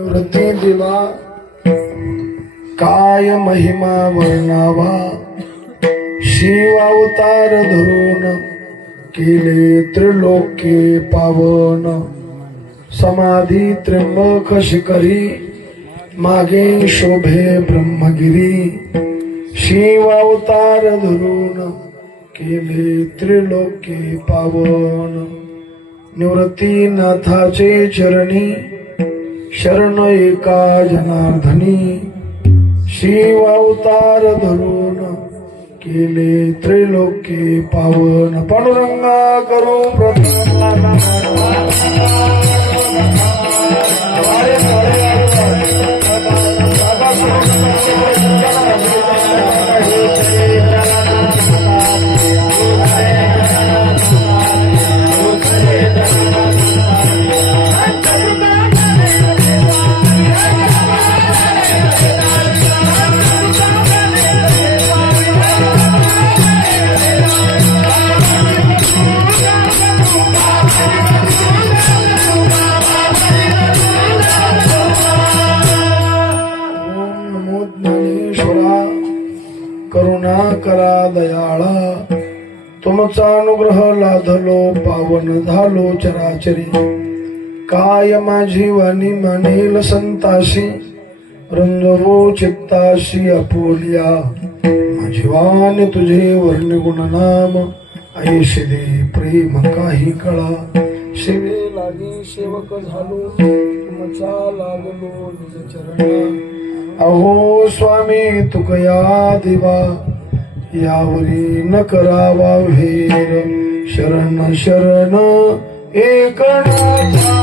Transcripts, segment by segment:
निवृत्ती दिवा काय महिमा वर्णावा, शिव अवतार धरून केले त्रिलोके पावन, समाधी त्र्यंबक शिखरी मागे शोभे ब्रह्मगिरी, शिव अवतार धरून केले त्रिलोके पावन, निवृत्ती नाथाचे चरणी शरण एका जनार्दनी, शिव अवतार धरून केले त्रिलोके पावन, पांडुरंगा करू प्रथम करुणा करा दयाळा, तुमचा अनुग्रह लाधलो पावन झालो चराचरी, काय माझी वाणी मानेल संताशी, रंजवो चित्ताशी अपोलिया, माझी वाणी तुझे वर्ण गुणनाम, ऐशी दे प्रेम काही कळा, शिवे लागी सेवक झालो तुमचा लागलो निज चरणा, अहो स्वामी तुकया दिवा, यावरी न करावा भेर, शरण शरण एकनाथा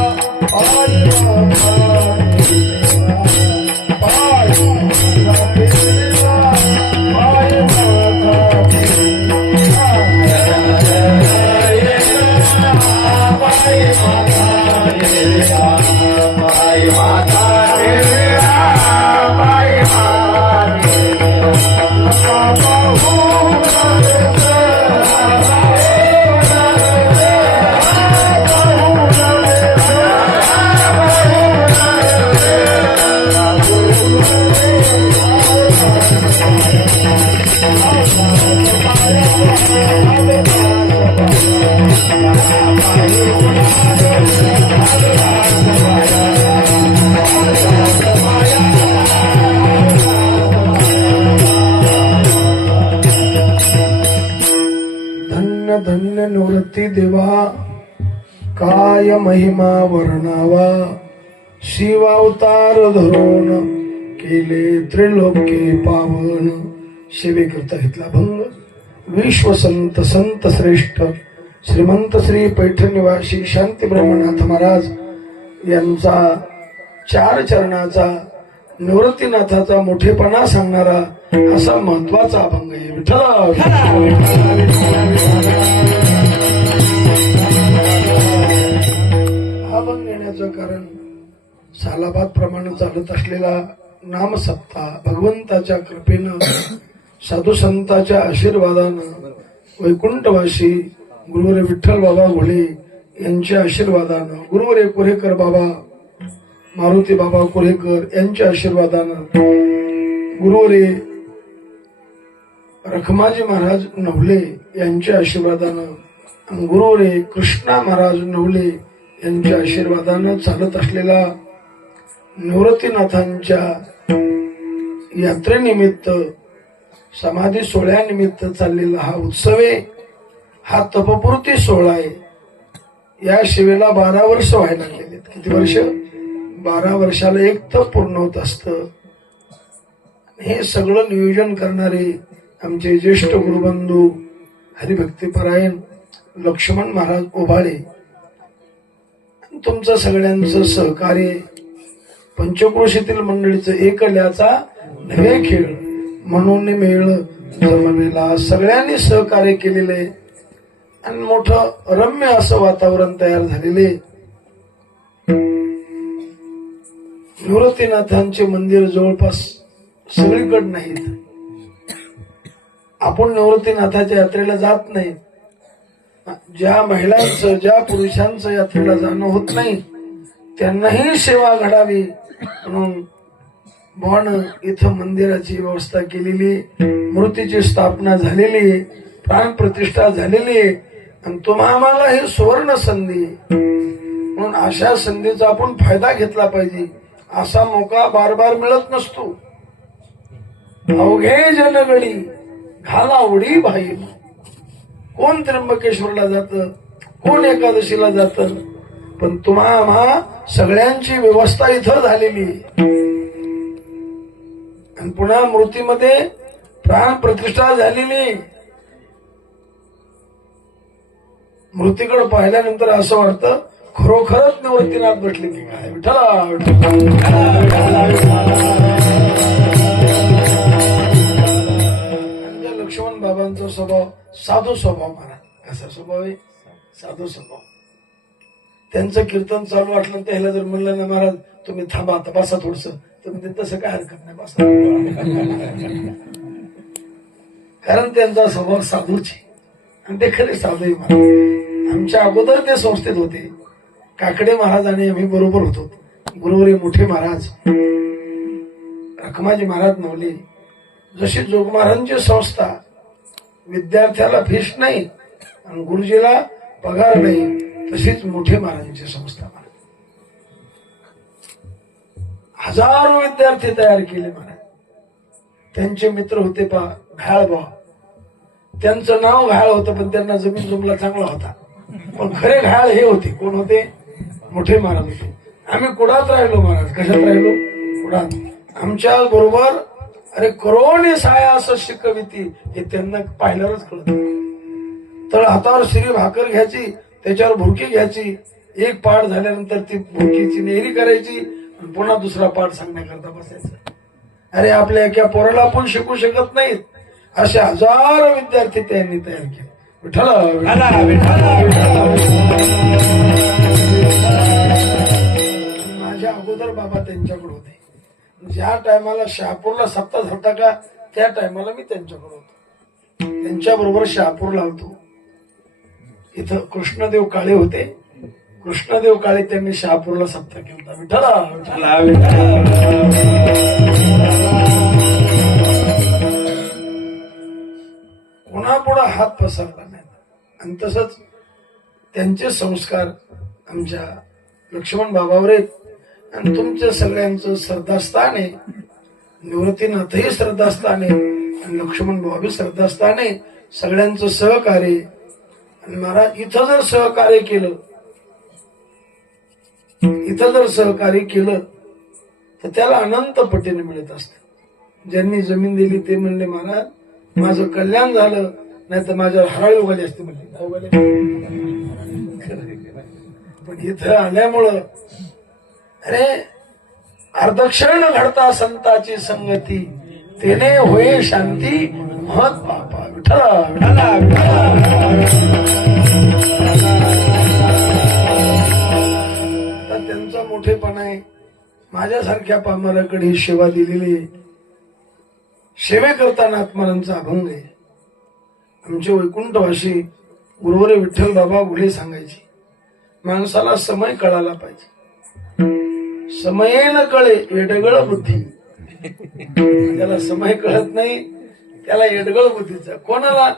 धन्य निवृत्ती देवा, काय महिमा वर्णावा, शिव अवतार धरून केले त्रिलोके पावन, सेवेकरता घेतला भंग, विश्व संत संत श्रेष्ठ श्रीमंत श्री पैठण निवासी शांती ब्रह्मनाथ महाराज यांचा चार चरणाचा निवृत्तीनाथाचा मोठेपणा सांगणारा असा महत्वाचा अभंग आहे. विठ्ठल हा अभंग येण्याचं कारण सालाबाद प्रमाणे चालत असलेला नामसप्ताह भगवंताच्या कृपेनं साधू संतांच्या आशीर्वादानं वैकुंठवासी गुरुवर विठ्ठल बाबा घोळे यांच्या आशीर्वादानं, गुरुवर कुरेकर बाबा मारुती बाबा कुरेकर यांच्या आशीर्वादानं, गुरुवरे रखमाजी महाराज नवले यांच्या आशीर्वादानं, गुरुवरे कृष्णा महाराज नवले यांच्या आशीर्वादानं चालत असलेला निवृत्तीनाथांच्या यात्रेनिमित्त समाधी सोहळ्यानिमित्त चाललेला हा उत्सव आहे. हा तपपूर्ती सोहळा आहे. या शिवेला 12 वर्ष व्हायला लागलेले. किती वर्ष? 12 वर्षाला एक तप पूर्ण होत असतं. हे सगळं नियोजन करणारे आमचे ज्येष्ठ गुरुबंधू हरिभक्तीपरायण लक्ष्मण महाराज ओभाळे, तुमचं सगळ्यांचं सहकार्य, पंचक्रोशीतील मंडळीचं एकल्याचा नवे खेळ म्हणून मेळ जमलेला, सगळ्यांनी सहकार्य केलेले आणि मोठं रम्य असं वातावरण तयार झालेले. निवृत्तीनाथांचे मंदिर जवळपास सगळीकडे नाहीत. आपण निवृत्तीनाथाच्या यात्रेला जात नाही. ज्या महिलांचं ज्या पुरुषांचं यात्रेला जाणं होत नाही त्यांनाही सेवा घडावी म्हणून बॉन इथं मंदिराची व्यवस्था केलेली, मूर्तीची स्थापना झालेली, प्राणप्रतिष्ठा झालेली, आणि तुम्हा आम्हाला ही सुवर्ण संधी, म्हणून अशा संधीचा आपण फायदा घेतला पाहिजे. असा मौका बार बार मिळत नसतो. अवघे जनगडी घाला उडी भाई. कोण त्र्यंबकेश्वरला जात, कोण एकादशीला जात, पण तुम्हा आम्हा सगळ्यांची व्यवस्था इथं झालेली. आणि पुन्हा मूर्तीमध्ये प्राण प्रतिष्ठा झालेली. मूर्तीकडे पाहिल्यानंतर असं वाटतं खरोखरच निवृत्तीनाथ बसले की काय. विठ्ठला लक्ष्मण बाबांचा स्वभाव साधू स्वभाव महाराज. असा स्वभाव आहे, साधू स्वभाव. त्यांचं कीर्तन चालू वाटलं त्याला जर म्हणलं ना महाराज तुम्ही थांबा आता बसा थोडस, तर म्हणजे तसं काय हरकत नाही बसा. कारण त्यांचा स्वभाव साधूच आहे आणि ते खरे साधू आहे महाराज. आमच्या अगोदर ते संस्थेत होते. काकडे महाराज आणि आम्ही बरोबर होतो. गुरुवरे मोठे महाराज रखमाजी महाराज नवले. जशी जोग महाराजांची संस्था विद्यार्थ्याला फीस नाही आणि गुरुजीला पगार नाही, तशीच मोठे महाराजांची संस्था. हजारो विद्यार्थी तयार केले महाराज. त्यांचे मित्र होते पा घाळ भाव. त्यांचं नाव घाळ होतं पण त्यांना जमीन जुमला चांगला होता. पण खरे घाळ हे होते. कोण होते? मोठे महाराज होते. आम्ही कुडात राहिलो महाराज. कशात राहिलो? कुडात. आमच्या बरोबर अरे करोनी साया असं शिकविती हे त्यांना पाहिल्यावरच कळत. तर हातावर श्री भाकर घ्यायची, त्याच्यावर भुरकी घ्यायची, एक पाठ झाल्यानंतर ती भुरकीची नेहरी करायची आणि पुन्हा दुसरा पाठ सांगण्याकरता बसायचं. अरे आपल्या एका पोराला आपण शिकू शकत नाहीत असे हजारो विद्यार्थी त्यांनी तयार केले. विठ्ठल माझ्या अगोदर बाबा त्यांच्याकडे होते. ज्या टायमाला शहापूरला सप्ताह होता का त्या टायमाला मी त्यांच्याकडे होतो. त्यांच्याबरोबर शहापूरला होतो. इथं कृष्णदेव काळे होते. कृष्णदेव काळे त्यांनी शहापूरला सप्ताह केला. विठ्ठला पुन्हा पुढे हात पसरला नाही. आणि तसंच त्यांचे संस्कार आमच्या लक्ष्मण बाबावर आहेत. आणि तुमच्या सगळ्यांचं श्रद्धास्थान आहे. निवृत्तीनाथही श्रद्धास्थान आहे आणि लक्ष्मण बाबा श्रद्धास्थान आहे. सगळ्यांचं सहकार्य. आणि महाराज इथं जर सहकार्य केलं, इथं जर सहकार्य केलं तर त्याला अनंत पटीने मिळत असत. ज्यांनी जमीन दिली ते म्हणले महाराज माझं कल्याण झालं, नाही तर माझ्यावर हराळी उगाली असते म्हणले. पण इथं आल्यामुळं अरे अर्धक्षण घडता संताची संगती, तेने होय शांती महत पापा. विठ्ठला विठ्ठला त्यांचा मोठेपणा आहे. माझ्यासारख्या पामराकडे ही सेवा दिलेली आहे. सेवे करताना आत्मारांचा अभंग आहे. आमचे वैकुंठवासी गुरुवरे विठ्ठल बाबा गुढे सांगायचे माणसाला समय कळाला पाहिजे. समय न कळे येडगळ बुद्धी. त्याला समय कळत नाही त्याला येडगळ बुद्धीचा. कोणाला?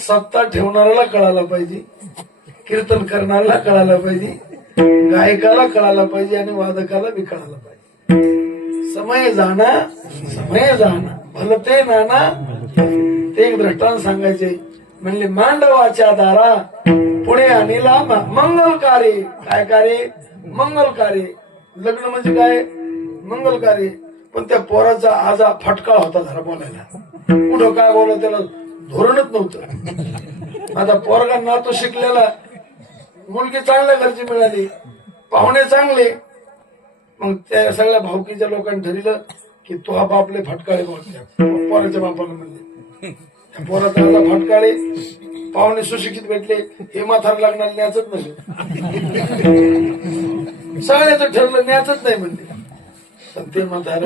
सत्ता ठेवणाऱ्याला कळायला पाहिजे, कीर्तन करणाऱ्याला कळायला पाहिजे, गायकाला कळायला पाहिजे आणि वादकाला बी कळायला पाहिजे. समय जाणा समय जाणा भलते नाना. ते एक दृष्टांत सांगायचे. म्हणले मांडवाच्या दारा पुढे आणला मंगलकारी. काय कार्य? मंगलकारी. लग्न म्हणजे काय? मंगलकारी. पण त्या पोराचा आजा फटका होता जरा बोलायला. कुठं काय बोला त्याला धोरणच नव्हतं. आता पोरगा नातू शिकलेला, मुलगी चांगल्या घरची मिळाली, पाहुणे चांगले. मग त्या सगळ्या भावकीच्या लोकांनी ठरलं की तो हा बापले फटकाळे बोलते. पोराच्या बापाला म्हणले पोराचा आजा फटकाळे. पाहुणे सुशिक्षित भेटले, हे म्हातार लागणार न्याचच नसेल. सगळ्याचं ठरलं न्याचच नाही म्हणले. पण ते म्हातार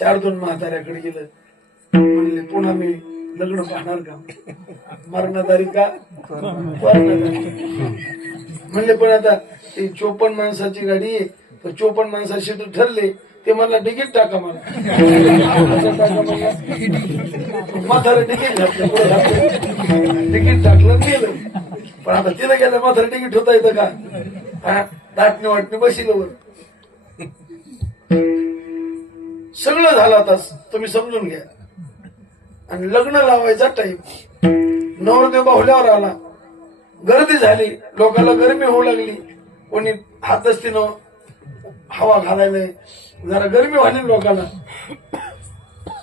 4-2 म्हाताऱ्याकडे गेलं. म्हणले पुन्हा मी लग्न पाहणार का? मरणदारी का? म्हणले पण आता ती 54 माणसाची गाडी आहे, तर 54 माणसाची सीट ठरले. ते मला तिकीट टाका मला. म्हातारं तिकीट घातलं, पुढे घातलं, तिकीट टाकलं गेलं. पण आता तिला गेलं म्हातारं तिकीट होता येतं का? हा, दाटणी वाटणी बसिल वर. सगळं झालं आता तुम्ही समजून घ्या. आणि लग्न लावायचा टाईम. नवरदेव बाहुल्यावर आला, गर्दी झाली, लोकांना गरमी होऊ लागली. कोणी हातस्तीनं हवा घालायला, जरा गरमी व्हायली लोकांना.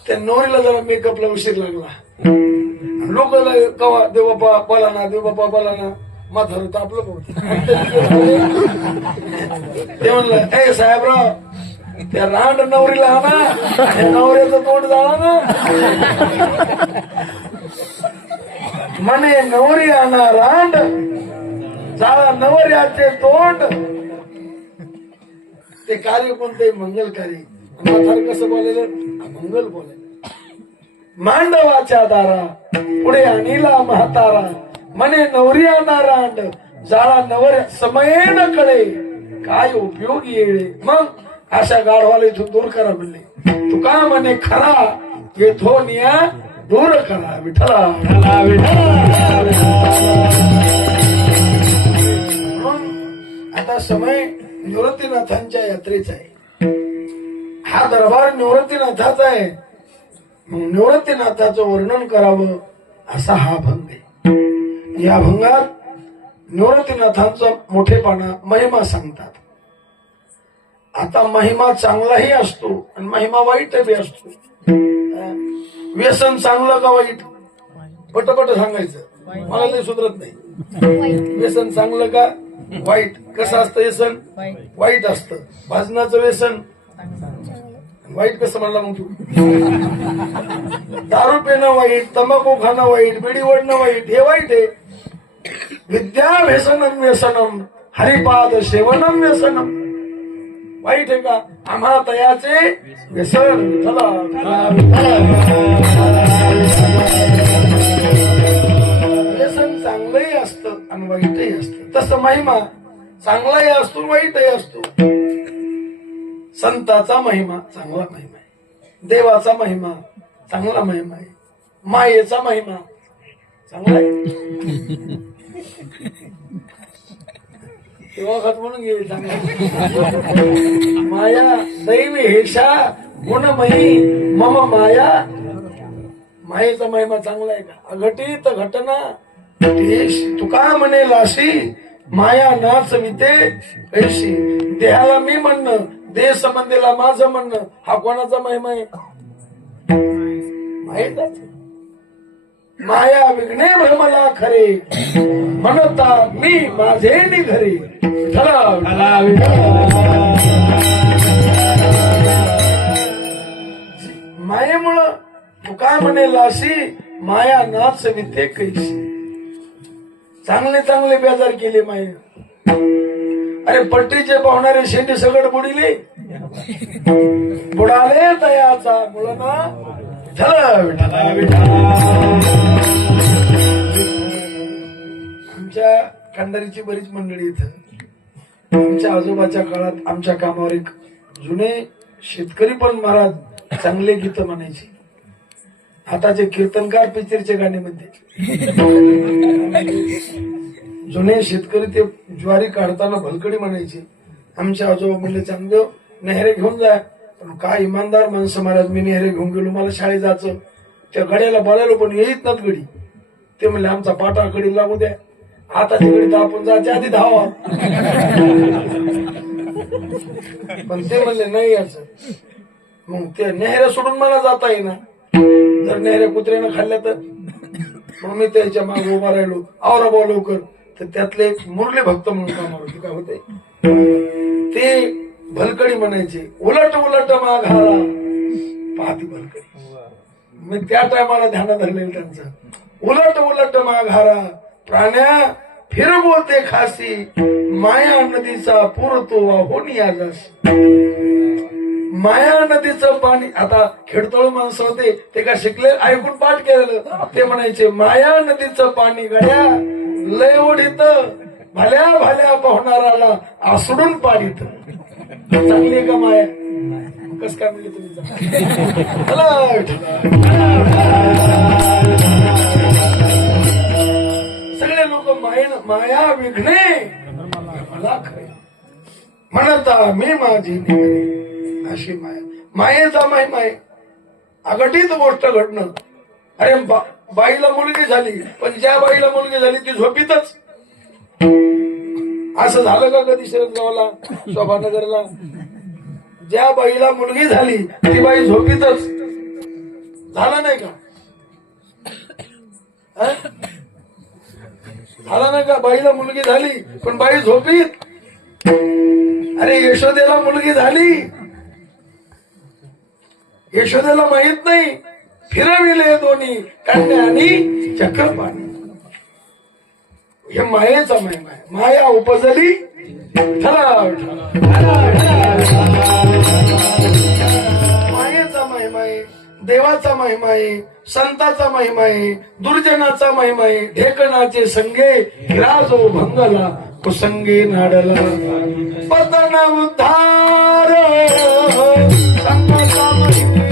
त्या नवरीला जरा मेकअपला उशीर लागला. लोक कवा देव बाप्पा बोला ना, देव बाप्पा बोला ना. म्हातारं तापलं होत. ते म्हणलं, ए साहेबराव, त्या रांड नवरीला आणा, नवऱ्याचं तोंड जाळा ना. म्हणे नवरी आणा रांड, जाळा नवऱ्याचे तोंड. ते कार्य कोणते? मंगल कार्य. म्हातारं कसं बोलायला? मंगल बोलायला. मांडवाच्या दारा पुढे आणीला म्हातारा, म्हणे नवरी आणा रांड, जाळा नवऱ्या समयेन कळे, काय उपयोगी येळे. मग अशा गाढवाला इथून दूर करा म्हणले. तुका म्हणे खरा येथून या दूर करा. विठ्ठला आता समय निवृत्तीनाथांच्या यात्रेचा आहे. हा दरबार निवृत्तीनाथाचा आहे. मग निवृत्तीनाथाचं वर्णन करावं असा हा भंग आहे. या भंगात निवृत्तीनाथांचा मोठेपणा महिमा सांगतात. आता महिमा चांगलाही असतो आणि महिमा वाईटही असतो. व्यसन चांगलं का वाईट? पटपट सांगायचं, मला ते सुधरत नाही. व्यसन चांगलं का वाईट? कसं असतं व्यसन? वाईट असतं. भाजनाचं व्यसन वाईट कसं म्हणला मग तू? दारू पिणं वाईट, तंबाखू खाणं वाईट, बिडी ओढणं वाईट, हे वाईट आहे. विद्या व्यसनम व्यसनम, हरिपाद सेवनम व्यसनम. वाईट आहे का? आम्हा तयाचे व्यसन. व्यसन चांगलंही असतं आणि वाईटही असतं. तसं महिमा चांगलाही असतो, वाईटही असतो. संताचा महिमा चांगला महिमा आहे. देवाचा महिमा चांगला महिमा आहे. मायेचा महिमा चांगला आहे. म्हणून गेली चांगला. माया दैवी हेषा गुणमयी मम माया. मायेचा महिमा चांगला आहे का? अघटित घटना तुका म्हणे लाशी, माया नाच विते कैशी. देहाला मी म्हणणं, देह संबंधीला माझं म्हणणं, हा कोणाचा महिमा आहे? मायेचा. माया विघ्ने भ्रमला खरे, म्हणता मी माझे निघरे. मायेमुळं तू काय म्हणे लाशी, माया नाच विते कैशी. चांगले चांगले बेजार केले माये. अरे पट्टीचे पाहणारे शेंडी सगळं बुडिले, बुडाले तयाचा मुळना. आमच्या खंडारीची बरीच मंडळी इथं. आमच्या आजोबाच्या काळात आमच्या कामावर एक जुने शेतकरी पण महाराज चांगले गीत म्हणायचे. आताचे कीर्तनकार पिक्चरचे गाणे म्हणते. जुने शेतकरी ते ज्वारी काढताना भलकडी म्हणायचे. आमच्या आजोबा म्हणले चांगलं नेहरे घेऊन जा. पण काय इमानदार माणसं महाराज, मी नेहरे घेऊन गेलो, मला शाळेत जायचं. त्या गड्याला बोलायलो पण येत नात गडी. ते म्हणले आमचा पाटा गडी लागू द्या. आता तिकडे तर आपण जायच्या आधी धावा. पण ते म्हणले नाही याचं. मग ते नेहऱ्या सोडून मला जाता येईना. जर नेहऱ्या कुत्र्यानं खाल्ल्या तर मग मी त्याच्या मागे उभा राहिलो. आवरा बा लवकर. तर त्यातले एक मुरली भक्त म्हणून कामावर होते. काय होते ते भलकडी म्हणायचे. उलट उलट माघारा पाहती भलकडी. मी त्या टायमाला ध्यानात धरलेलं त्यांचं. उलट उलट माघारा प्राण्या फिरबोते खासी, माया नदीचा पूर तो वाहून यास. माया नदीचं पाणी. आता खेडतोळ माणसं होते ते का शिकले, ऐकून पाठ केलेलं. ते म्हणायचे माया नदीचं पाणी गड्या लय ओढीत, भल्या भल्या पाहुणाराला आसडून पाडीत. चांगली आहे का माया? कस काय म्हणले तुम्ही? सगळे लोक माया विघ्ने मला खरे म्हणता मी माझी निघणे. अशी माया, मायेचा महिमा आहे. अघटित गोष्ट घडणं. अरे बाईला मुलगी झाली, पण ज्या बाईला मुलगी झाली ती झोपीतच. असं झालं का कधी शरदगावला, शोभानगरला? ज्या बाईला मुलगी झाली ती बाई झोपीतच. झालं नाही का? झालं नाही का? बाईला मुलगी झाली पण बाई झोपीत. अरे यशोदेला मुलगी झाली, यशोदेला माहित नाही, फिरविले दोन्ही कन्या आणि चक्रपाणी. हे मायेचा महिमा आहे. माया उपजली मायेचा महिमा आहे, देवाचा महिमा आहे, संताचा महिमा आहे, दुर्जनाचा महिमा आहे. ढेकणाचे संगे हिराजो भंगला कुसंगे नाडला पतन उद्धार संताचा महिमा.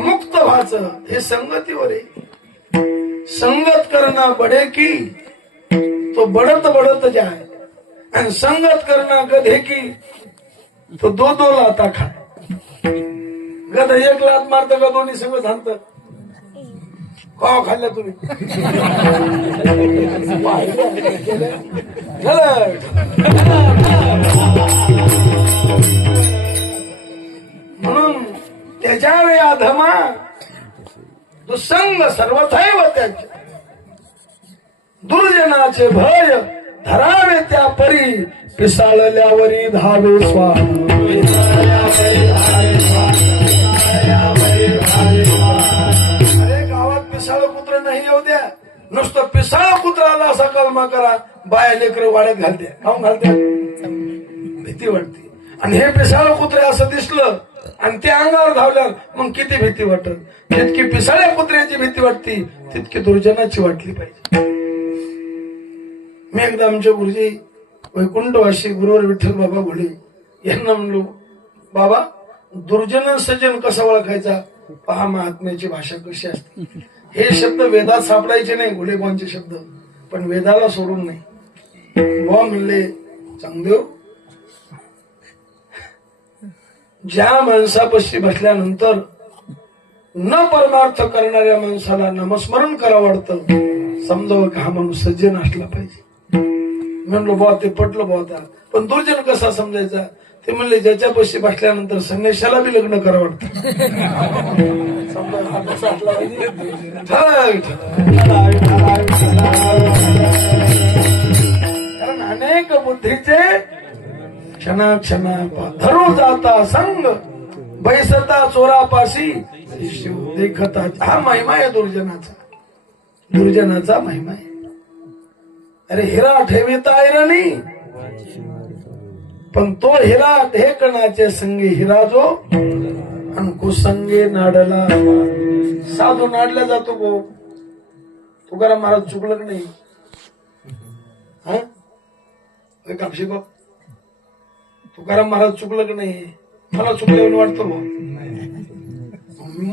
मुक्त व्हायचं हे संगतीवर आहे. संगत करना बडे की तो बढत बढत जाय, आणि संगत करना गधे की तो दो दो लाता खाय. गध एक लात मारत का दोन्ही संग सांगत? का खाल्ल्या तुम्ही? म्हणून त्याच्यावे अधमा दुसंग सर्वथैव त्याचे. दुर्जनाचे भय धरावे त्या परी, पिसाळल्यावरी धावे स्वाहा. अरे गावात पिसाळ कुत्र नाही येऊ द्या. नुसतं पिसाळ कुत्राला असा कलमा करा, बाया लेकर वाड्यात घालते. काऊन घालते? भीती वाटते. आणि हे पिसाळ कुत्रे असं दिसलं आणि ते अंगावर धावल्यावर मग किती भीती वाटत. जितकी पिसाळ्या कुत्र्याची भीती वाटती तितकी दुर्जनाची वाटली पाहिजे. मी एकदा आमच्या गुरुजी वैकुंठवासी गुरुवर विठ्ठल बाबा घोळे यांना म्हणलो, बाबा दुर्जन सज्जन कसा ओळखायचा? पहा महात्म्याची भाषा कशी असते. हे शब्द वेदात सापडायचे नाही, घोडेबांचे शब्द, पण वेदाला सोडून नाही. बुवा म्हणले, चांगदेव ज्या माणसापाशी बसल्यानंतर न परमार्थ करणाऱ्या माणसाला नामस्मरण करावं वाटतं, समजावं का हा माणूस सज्जन असला पाहिजे. म्हणलो बुवा ते पटलं बुवा आता, पण दुर्जन कसा समजायचा? ते म्हणले ज्याच्यापाशी बसल्यानंतर संन्याशाला बी लग्न करावं वाटतं. समजा हा कसा असला पाहिजे. कारण अनेक बुद्धीचे क्षणा धरू जाता संग, बैसता चोरापाशी देखता. हा महिमा आहे दुर्जनाचा. दुर्जनाचा महिमा आहे. अरे हिरा ठेविता ऐरणी, पण तो हिरा ढेकणाचे संगे हिरा जो आणि कुसंगे नाडला. साधू नाडला जातो भाऊ. तुकाराम महाराज चुकलं की नाही? हा कापशी बाप, तुकाराम महाराज चुकलं की नाही? मला चुकलं वाटतं भाऊ.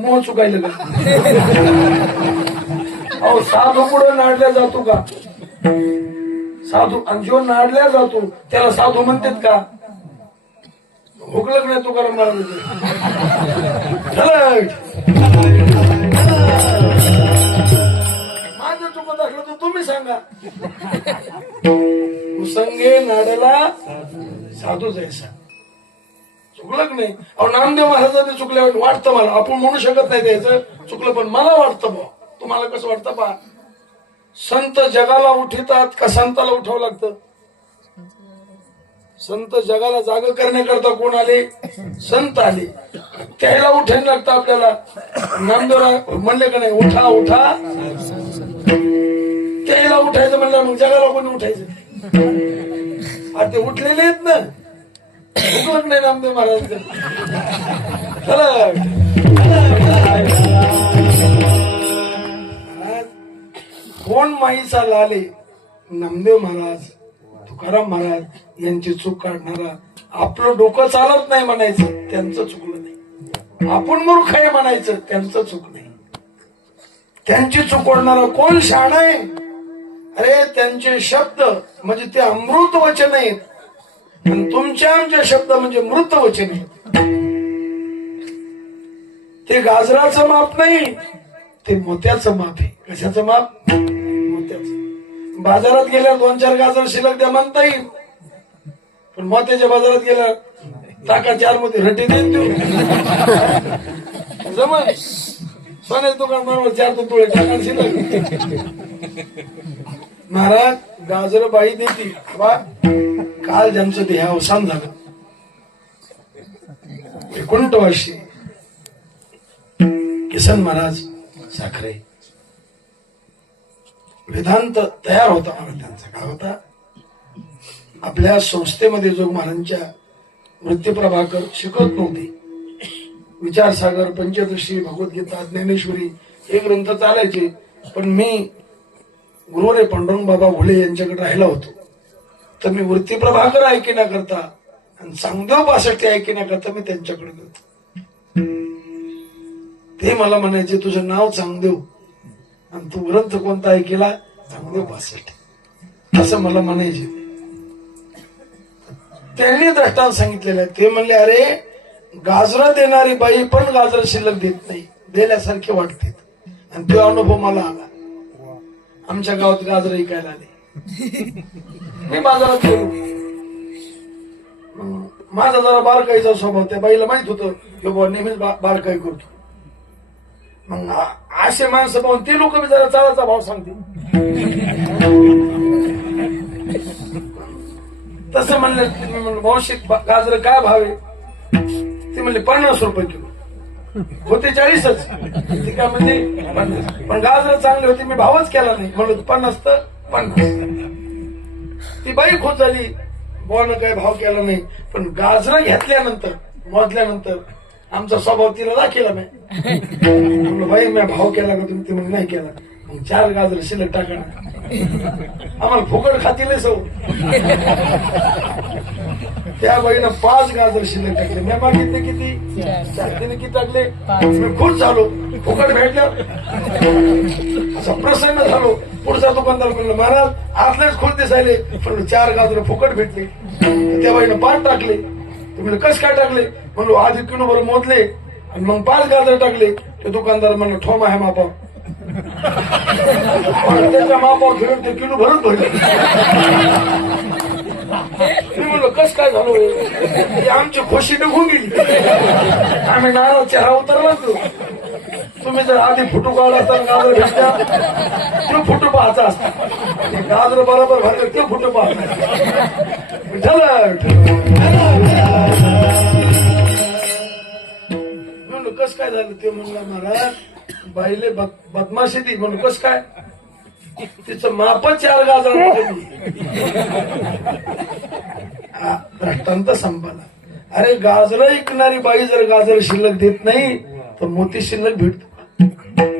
मोह चुकायला का? अहो साधू पुढे नाडल्या जातो का? साधू आणि जो नाडल्या जातो त्याला साधू म्हणतात का? हुकलक नाही तुकाराम महाराज माझं चुकत असलं तर तुम्ही सांगा. कुसंगे नाडला साधू जैसा. चुकलंच नाही. अहो नामदेव महाराजांनी चुकल्यावर वाटतं मला, आपण म्हणू शकत नाही त्याचं चुकलं, पण मला वाटतं बा. तुम्हाला कसं वाटतं बा? संत जगाला उठितात का संताला उठावं लागतं? संत जगाला जाग करण्याकरता कोण आले? संत आले. त्याला उठायला लागतं आपल्याला. नामदेवराव म्हणले का नाही, उठा उठा. त्याला उठायचं म्हणलं, मग जगाला कोणी उठायचं? आता ते उठलेले आहेत ना. उठलं नाही नामदेव महाराज. कोण माईचा लाले? नामदेव महाराज, तुकाराम महाराज यांची चूक काढणारा. आपलं डोकं चालत नाही म्हणायचं, त्यांचं चुकलं नाही. आपण मूर्ख आहे म्हणायचं, त्यांचं चूक नाही. त्यांची चूक ओढणारा कोण शहाणा आहे? अरे त्यांचे शब्द म्हणजे ते अमृत वचन आहेत, आणि तुमचे आमचे शब्द म्हणजे मृत वचन आहेत. ते गाजराचं माप नाही, ते मोत्याचं माप आहे. कशाचं माप? मोत्याचं. बाजारात गेल्या 2-4 गाजर शिल्लक द्या म्हणता येईल, पण मोत्याच्या बाजारात गेल्या टाका 4 मध्ये रटी देईन देऊ जमल. सोन्याचं दुकान बरोबर 4 तुळे टाका शिल्लक. महाराज गाजर बाई देती बा. काल ज्यांचं देहावसान झालं 59 वर्षी किसन महाराज साखरे. वेदांत तयार होता महाराज त्यांचा. काय होता? आपल्या संस्थेमध्ये जोग महाराजांच्या वृत्ती प्रभाकर शिकवत नव्हते. विचारसागर, पंचदशी, भगवद्गीता, ज्ञानेश्वरी हे ग्रंथ चालायचे, पण मी गुरुवरे पांडुरंग बाबा घोळे यांच्याकडे राहिला होतो. तर मी वृत्ती प्रभाकर ऐकण्याकरता आणि चांगदेव 62 ऐकण्याकरता मी त्यांच्याकडे गेलो. ते मला म्हणायचे, तुझं नाव चांगदेव आणि तू ग्रंथ कोणता ऐकला? चांगदेव 62. असं मला म्हणायचे. त्यांनी दृष्टांत सांगितलेलं आहे. ते म्हणले, अरे गाजर देणारी बाई पण गाजर शिल्लक देत नाही, दिल्यासारखे वाटते. आणि तो अनुभव मला आला. आमच्या गावात गाजर ऐकायला आले. मी बाजारात गेलो. माझा जरा बारकाईचा स्वभाव, त्या बाईला माहित होतं की बाबा नेहमीच बारकाई करतो. मग असे माणसं पाहून ते लोक बी जरा चाळाचा भाव सांगते. तसं म्हणलं, मावशी गाजर काय भाव आहे? ते म्हणले 50 रुपये किलो. होते 40च. ते काय म्हणजे 50. पण गाजर चांगले होते. मी भावच केला नाही, म्हणलं 50 तर 50. ती बाई खुश झाली, बोनं काही भाव केला नाही. पण गाजर घेतल्यानंतर, मोजल्यानंतर आमचा स्वभाव तिला दाखवला नाही. म्हणलं बाई मी भाव केला का तुम्ही? ती म्हणजे नाही केला. मग 4 गाजर शिल्लक टाका ना, आम्हाला फुकट खातील सौ. त्या बाईनं 5 गाजर शिल्लक टाकले. मी मागितले किती? 4. तिने किती टाकले? मी खुश झालो. फुकट भेटलं, असा प्रसन्न झालो. पुढचा दुकानदार म्हणलं, महाराज आतलेच खुश दिसायले, पण 4 गाजर फुकट भेटले. त्या बाईनं 5 टाकले. तुम्ही कस काय टाकले? म्हणलो आधी किलो भर मोजले आणि मग 5 गाजर टाकले. ते दुकानदार म्हणलं ठोम आहे मापावर. त्याच्या मापावर घेऊन ते किलो भरच भरले. मी म्हणलो कस काय झालं? आमची खुशी निघून गेली. आम्ही नारळ चेहरा उतरला तो. तुम्ही जर आधी फोटो काढला असता, गाजर भेटल्या तो फोटो पाहायचा असता. गाजर बरोबर भरले ते फोटो पाहता. म्हणलं कस काय झालं? ते म्हणलं महाराज बाईले बदमाशी ती. म्हणून कस काय? तिचं माप 4 गाजर. दृष्टांत संपाला. अरे गाजर ऐकणारी बाई जर गाजर शिल्लक देत नाही तर मोती शिल्लक भेटतो.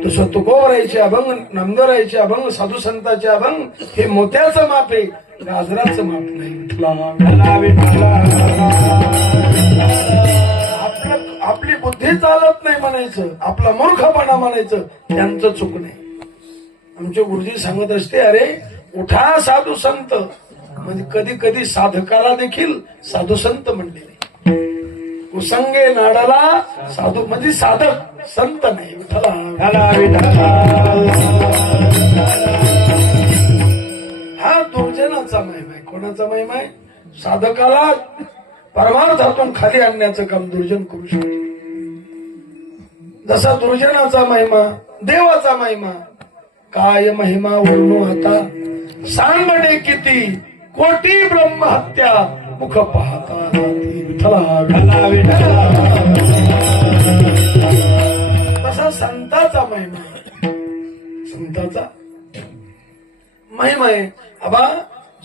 तसं तुकोबरायचे अभंग, नामदेवरायचे अभंग, साधू संतांचे अभंग हे मोत्याचं माप आहे, गाजराचं माप नाही. आपली बुद्धी चालत नाही म्हणायचं, आपला मूर्खपणा म्हणायचं, त्यांचं चूक नाही. आमचे गुरुजी सांगत असते, अरे उठा साधू संत. म्हणजे कधी कधी साधकाला देखील साधू संत म्हणले नाही. कुसंगे नाडाला साधू म्हणजे साधक, संत नाही. विठ्ठला हा दुर्जनाचा महिमा आहे. कोणाचा महिमा आहे? साधकाला परमार्थातून खाली आणण्याचं काम दुर्जन करू शकतो. जसा दुर्जनाचा महिमा, देवाचा महिमा. काय महिमा वर्णू आता, सांगणे किती कोटी ब्रह्महत्या मुख पाहता राहती. विठ्ठला तसा संताचा महिमा, संताचा महिमा आहे. आबा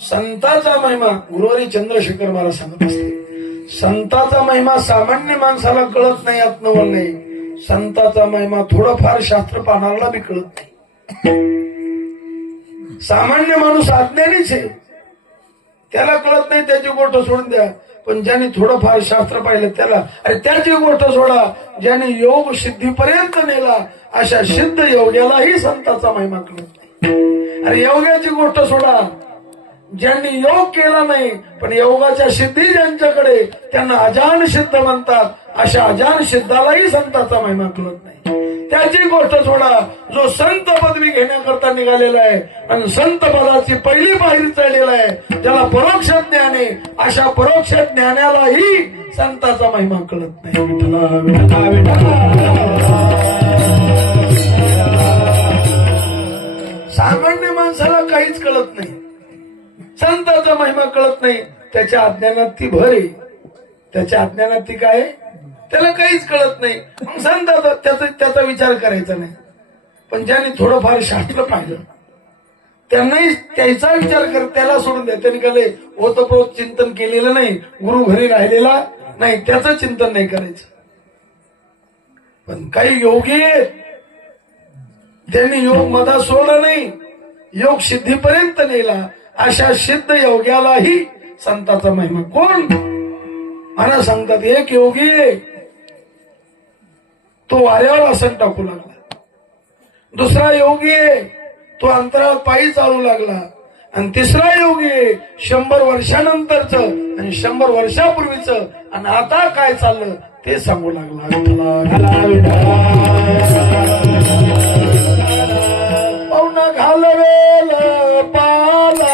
संताचा महिमा गुरुवारी चंद्रशेखर महाराज सांगत असते. संताचा महिमा सामान्य माणसाला कळत नाही, आत्मवल नाही. संताचा महिमा थोडंफार शास्त्र पाहणाऱ्याला बी कळत नाही. सामान्य माणूस अज्ञानीच आहे, त्याला कळत नाही, त्याची गोष्ट सोडून द्या. पण ज्यांनी थोडंफार शास्त्र पाहिलं त्याला, अरे त्याची गोष्ट सोडा. ज्यांनी योग सिद्धीपर्यंत नेला अशा सिद्ध योग्यालाही संताचा महिमा कळत नाही. अरे योगाची गोष्ट सोडा, ज्यांनी योग केला नाही पण योगाच्या सिद्धी ज्यांच्याकडे, त्यांना अजान सिद्ध म्हणतात. अशा अजान सिद्धालाही संताचा महिमा कळत नाही. त्याची गोष्ट सोडा, जो संत पदवी घेण्याकरता निघालेला आहे आणि संत पदाची पहिली पायरी चढलेला आहे, त्याला परोक्ष ज्ञान आहे. अशा परोक्ष ज्ञानालाही संताचा महिमा कळत नाही. सामान्य माणसाला काहीच कळत नाही, संताचा महिमा कळत नाही. त्याच्या अज्ञानात ती भर आहे, त्याच्या अज्ञानात ती काय, त्याला काहीच कळत नाही. मग संताचा त्याचा विचार करायचा नाही. पण ज्याने थोडंफार शास्त्र पाहिलं त्यांनाही त्याचा विचार कर, त्याला सोडून द्या. त्यांनी काय ओतप्रोत चिंतन केलेलं नाही, गुरु घरी राहिलेला नाही, त्याचं चिंतन नाही करायचं. पण काही योगी आहेत, त्यांनी योग मधा सोडला नाही, योग सिद्धीपर्यंत नेला. अशा सिद्ध योग्यालाही संताचा महिमा. कोण मला सांगतात, एक योगी तो वाऱ्यावर आसन टाकू लागला, दुसरा योगी तो अंतराळ पायी चालू लागला, आणि तिसरा योगी 100 वर्षानंतरच आणि 100 वर्षापूर्वीच आणि आता काय चाललं ते सांगू लागला. पाहुणा घालवेल पाला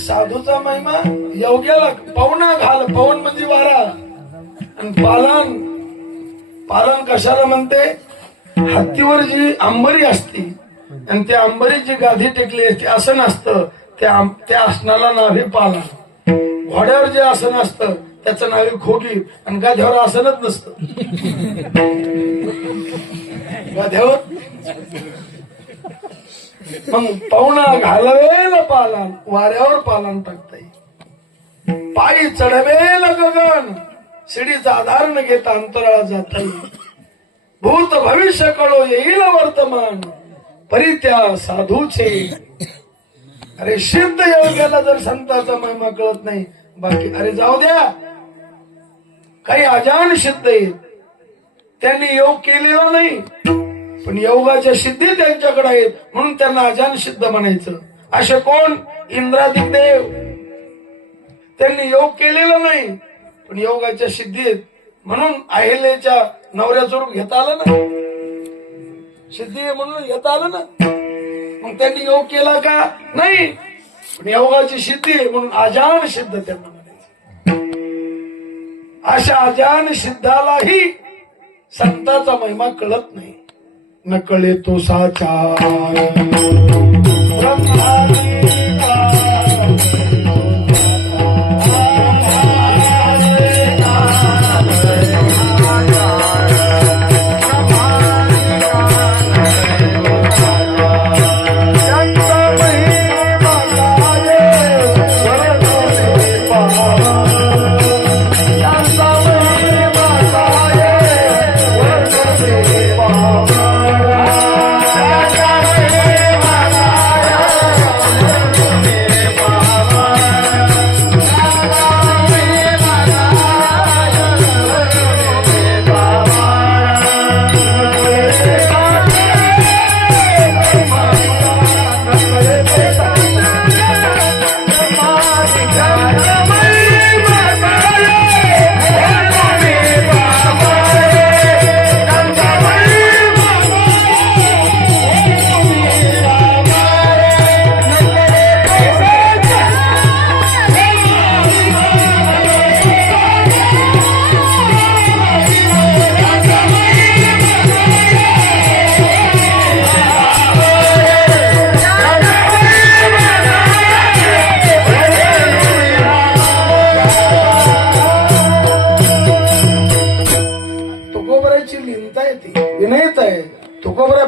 साधूचा महिमा योग्याला. पवना घाल, पवन म्हणजे वारा, आणि पालन, पालन कशाला म्हणते, हत्तीवर जी अंबरी असती आणि त्या अंबरी जी गादी टेकली असते, आसन असतं, त्या आसनाला नाव हे पालन. घोड्यावर जे आसन असतं त्याचं नाव खोगी, आणि गाद्यावर आसनच नसतं. गाद्यावर मग पाहुणा घालवेल पालन, वाऱ्यावर पालन टाकता येईल. पायी चढवेल गगन, शिडीचा आधार न घेता अंतराळात जाता येईल. भूत भविष्य कळो येईल वर्तमान, परित्या साधूचे. अरे सिद्ध योग्याला जर संताचा महिमा कळत नाही, बाकी अरे जाऊ द्या. काही अजान सिद्ध आहेत, त्यांनी योग केलेला नाही पण योगाच्या सिद्धी त्यांच्याकडे आहेत म्हणून त्यांना अजान सिद्ध म्हणायचं. असे कोण, इंद्रादिक देव, त्यांनी योग केलेला नाही पण योगाच्या सिद्धी आहेत म्हणून अहिल्याच्या नवऱ्याचं रूप घेता आलं ना, सिद्धी आहे म्हणून घेता आलं ना. मग त्यांनी योग केला का नाही, पण योगाची सिद्धी आहे म्हणून अजान सिद्ध त्यांना म्हणायचं. अशा अजान सिद्धालाही संताचा महिमा कळत नाही. न कळे तो साचा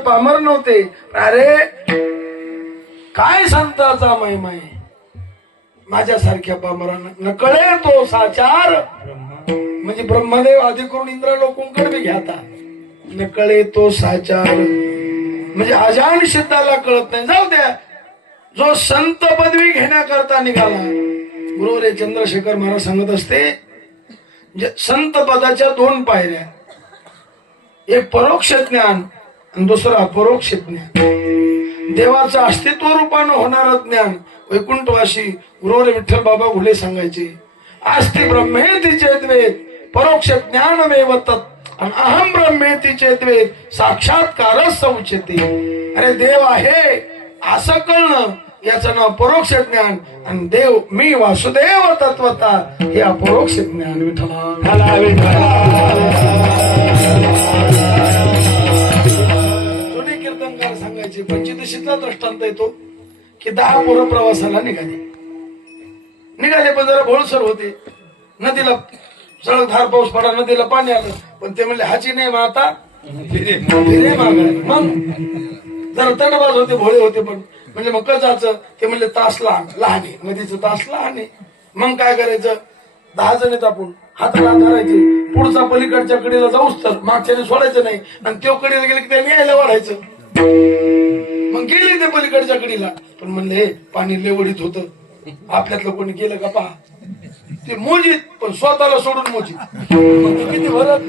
पामर नव्हते. अरे काय संताचा महिमा आहे. माझ्यासारख्या पामरांना नकळे तो साचार म्हणजे ब्रह्मदेव आधी करून इंद्र लोकांकडे बी घ्याता. नकळे तो साचार म्हणजे अजान सिद्धाला कळत नाही. जाऊ द्या. जो संत पदवी घेण्याकरता निघाला, गुरुवर चंद्रशेखर महाराज सांगत असते, संत पदाच्या दोन पायऱ्या, एक परोक्ष ज्ञान आणि दुसरं अपरोक्ष ज्ञान. देवाचं अस्तित्व रूपानं होणारं ज्ञान वैकुंठवासी गुरुवर विठ्ठल बाबा घुले सांगायचे. आस्ति ब्रह्मेति चेद्वेद परोक्ष ज्ञानमेव तत् अहम ब्रह्मेति चेद्वेद साक्षात्कारच उच्यते. अरे देव आहे असं कळणं याचं नाव परोक्ष ज्ञान, आणि देव मी वासुदेव तत्वता हे अपरोक्ष ज्ञान. विठ्ठला जुने कीर्तनकार सांगायचे. पंचदशीतला दृष्टांत येतो की 10 पोरं प्रवासाला निघाले पण जरा भोळसर होते. नदीला सळग धार पाऊस पडा, नदीला पाणी आलं, पण ते म्हणले हाची नाही माता फिरे मागाय. मग जरा तडबाज होते, भोळे होते, पण म्हणजे मग कजाचं ते म्हणले तास लहान आहे, नदीचं तास लहान आहे. मग काय करायचं, 10 जण आहेत आपण, हाताला धरायचे, पुढचा पलीकडच्या कडेला जाऊच तर मागच्याने सोडायचं नाही, आणि त्यो कडेला गेले की त्याने यायला वाढायचं. मग गेले ते पलीकडच्या कडीला, पण म्हणले पाणी लेवडीत होतं. आपल्यातलं कोणी गेलं का पहा, ते मोजीत पण स्वतःला सोडून मोजीत. किती भरत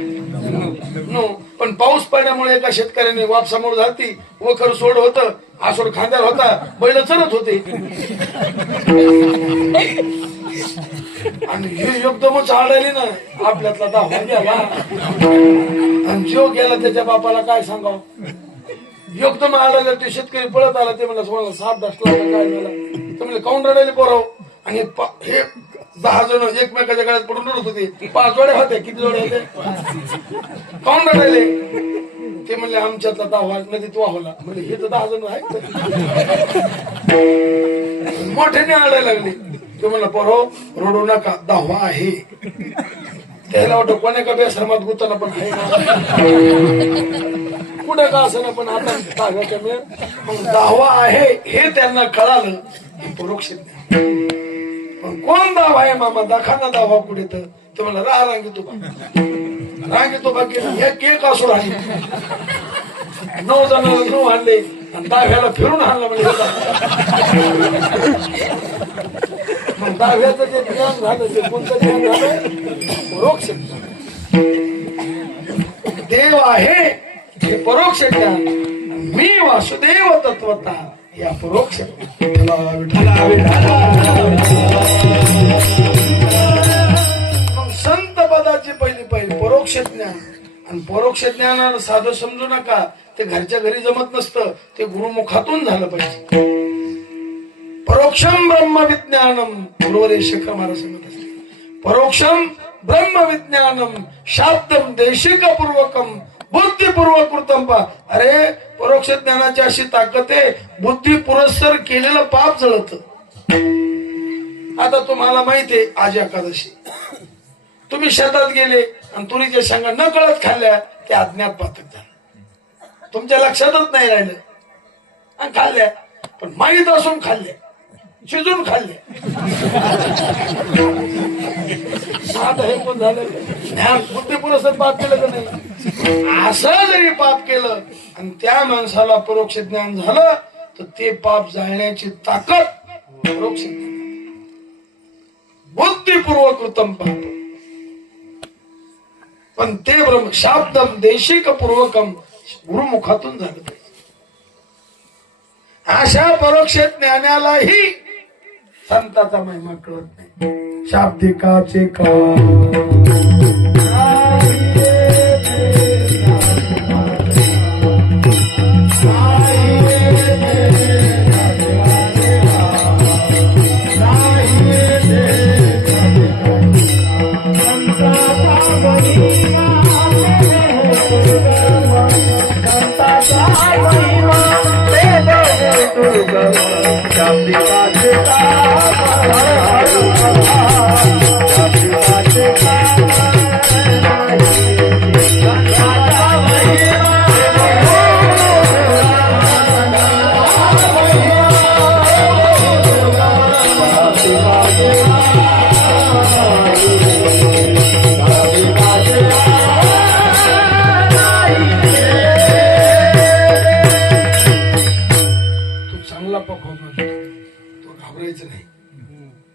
नो. पण पाऊस पडल्यामुळे एका शेतकऱ्याने वापसामोर झाली, वखर सोड होतं, आसोड खांद्यावर होता, बैल चरत होते, आणि हे एकदमच आढळले ना. आपल्यातला दावा गेला, आणि जो गेला त्याच्या बापाला काय सांगावं. एकदम आढळलं, ते शेतकरी पळत आला, ते म्हणलं साप डसला काय झाला, ते म्हणले काऊन रडायले पोराव. आणि हे 10 जण एकमेकाच्या गळ्यात पडून रडत होते. 5 जोड्या होते. किती जोड्या होते, काऊन रडायले. ते म्हणले आमच्यातला दावा नदीत वाहला. म्हणजे हे तर 10 जण आहेत. मोठ्याने आडायला लागले. ते म्हणलं पोरो रडू नका, दावा आहे. त्याला वाटतं कोण्या का बेसरमात गुताना पण आहे कुठे का असं ना, पण आता दाव्याच्या मग दावा आहे हे त्यांना कळालं. परोक्ष पण कोण दावा आहे मामा, दाखाना दावा कुठे तर. ते म्हणलं रांगी तो बाकी एक असो राही. 9 जणांना 9 आणले आणि दाव्याला फिरून आणलं. म्हणजे मग दाव्याचं जे ज्ञान झालं ते कोणतं ज्ञान झालं, परोक्ष. देव आहे हे परोक्ष ज्ञान, मी वासुदेव तत्वता या परोक्ष. संत पदाची पहिली परोक्ष ज्ञान. आणि परोक्ष ज्ञान साधं समजू नका, ते घरच्या घरी जमत नसतं, ते गुरुमुखातून झालं पाहिजे. परोक्षम ब्रह्म विज्ञानम गुरुवर शेखर महाराज सांगत असते. परोक्षम ब्रह्म विज्ञानम शाब्दम देशिक पूर्वकम बुद्धिपूर्वक कृतम पाप. अरे परोक्ष ज्ञानाची अशी ताकद आहे, बुद्धी पुरस्सर केलेलं पाप जळत. आता तुम्हाला माहितीये आज एकादशी, तुम्ही शेतात गेले आणि तुरीच्या शेंगा न कळत खाल्ल्या, ते अज्ञात पातक झालं, तुमच्या लक्षातच नाही राहिलं आणि खाल्ल्या, पण माहीत असून खाल्ल्या, शिजून खाल्ल्या. आता हे पण झालं, ज्ञान बुद्धी पुरस्सर पाप केलं का नाही? असं जरी पाप केलं आणि त्या माणसाला परोक्ष ज्ञान झालं, तर ते पाप जाळण्याची ताकद परोक्ष ज्ञान. बुद्धिपूर्वक कृतम पाप. पण ते ब्रह्म शाब्दम देशिक पूर्वकम गुरुमुखातून झालं पाहिजे. अशा परोक्ष ज्ञानालाही संताचा महिमा कळत नाही. शाब्दिकाचे का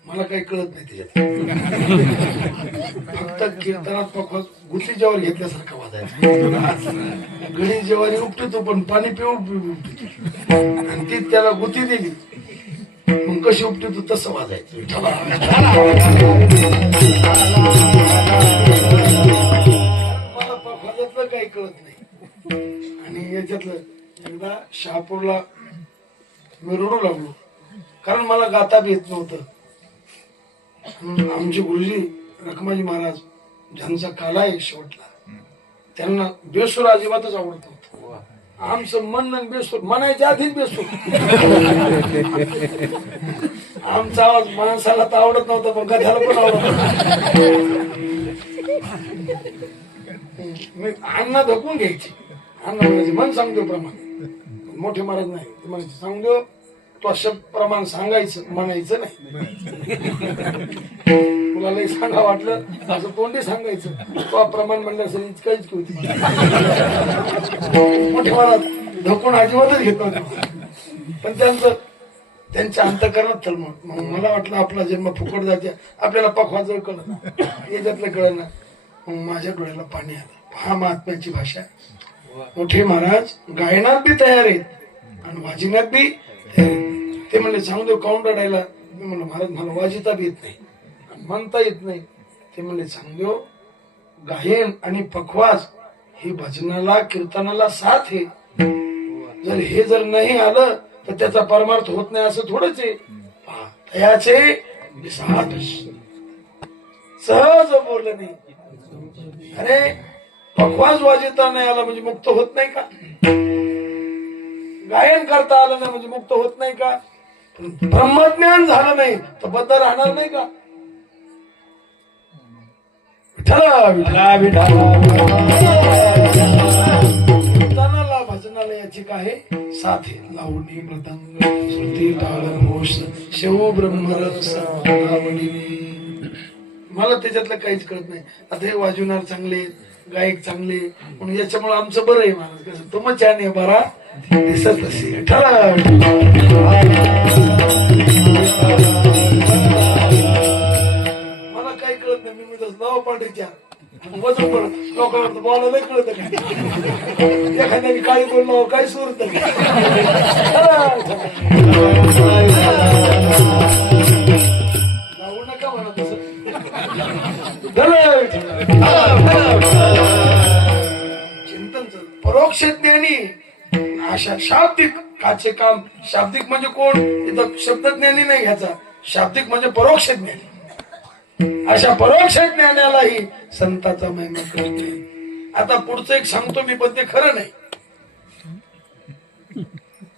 मला काही कळत नाही त्याच्यात. फक्त कीर्तनात पकवास गुटी जेवारी घेतल्यासारखा वाजायचा. गणी जेवारी उपटतो पण पाणी पिऊ उपटतो, आणि ती त्याला गुती दिली मग कशी उपटतो तसं वाजायचं. मला पकवासातलं काही कळत नाही. आणि याच्यातलं एकदा शहापूरला मी रडू लागलो, कारण मला गाता बी येत नव्हतं. आमचे गुरुजी रखमाजी महाराज ज्यांचा काला आहे शेवटला, त्यांना बेसूर अजिबातच आवडत नव्हतं. आमचं मन बेसूर, म्हणायच्या आधीच बेसूर. आमचा आवाज माणसाला तर आवडत नव्हता, पण गध्याला पण आवडत नव्हता. मी अण्णा धकून घ्यायची, अण्णा म्हणायचे मन सांगतो प्रमाण. मोठे महाराज नाही, ते म्हणायचे सांगतो तो शब्द प्रमाण सांगायचं, म्हणायचं नाही. तुला लई सांगा वाटलं असं तोंडी सांगायचं, तो प्रमाण म्हणलं असेल इतकं इतकी होती. मोठे महाराज धकून अजिबातच घेत नव्हते, पण त्यांच्या अंतकरणात तळमळ. मग मला वाटलं आपला जन्म फुकट जाते, आपल्याला पखवाजवळ कळलं ना, याच्यातलं कळलं ना. मग माझ्या डोळ्याला पाणी आलं. हा महात्म्याची भाषा. मोठे महाराज गायनात बी तयार आहेत आणि वाजिनात बी. ते म्हणले सांगतो काउंट रडायला. मी म्हणलं महाराज मला वाजिता बी येत नाही, म्हणता येत नाही. ते म्हणले सांगतो गायन आणि पखवाज हे भजनाला कीर्तनाला साथ आहे. जर नाही आलं तर त्याचा परमार्थ होत नाही असं थोडंच आहे. तयाचे सहज बोललं नाही. अरे पखवाज वाजिता नाही आला म्हणजे मुक्त होत नाही का? गायन करता आलं नाही म्हणजे मुक्त होत नाही का? ब्रह्मज्ञान झालं नाही तर बद्ध राहणार नाही का? कीर्तनाला भजनाला याची काय साथ आहे. लावणी मृदंग श्रुती ताळ घोष शिव ब्रह्मरस लावणी. मला त्याच्यातलं काहीच कळत नाही. आता हे वाजवणार चांगले, गायक चांगले, म्हणून याच्यामुळे आमचं बरं आहे. मला कसं तुम छान आहे बरा दिसत असे ठरा. मला काही कळत नाही. मी नाव पाठायच्या वजन पडत लोकांना बोलायला नाही कळत काय. एखाद्याने काही बोललो काय सुरत लावू नका म्हणा तसं. चिंतन परोक्ष ज्ञानी अशा शाब्दिक काचे काम. शाब्दिक म्हणजे कोण? इथं शब्दज्ञानी नाही घ्यायचा. शाब्दिक म्हणजे परोक्ष ज्ञानी. अशा परोक्ष ज्ञानालाही संताचा महिमा करते. आता पुढचं एक सांगतो मी, पण ते खरं नाही.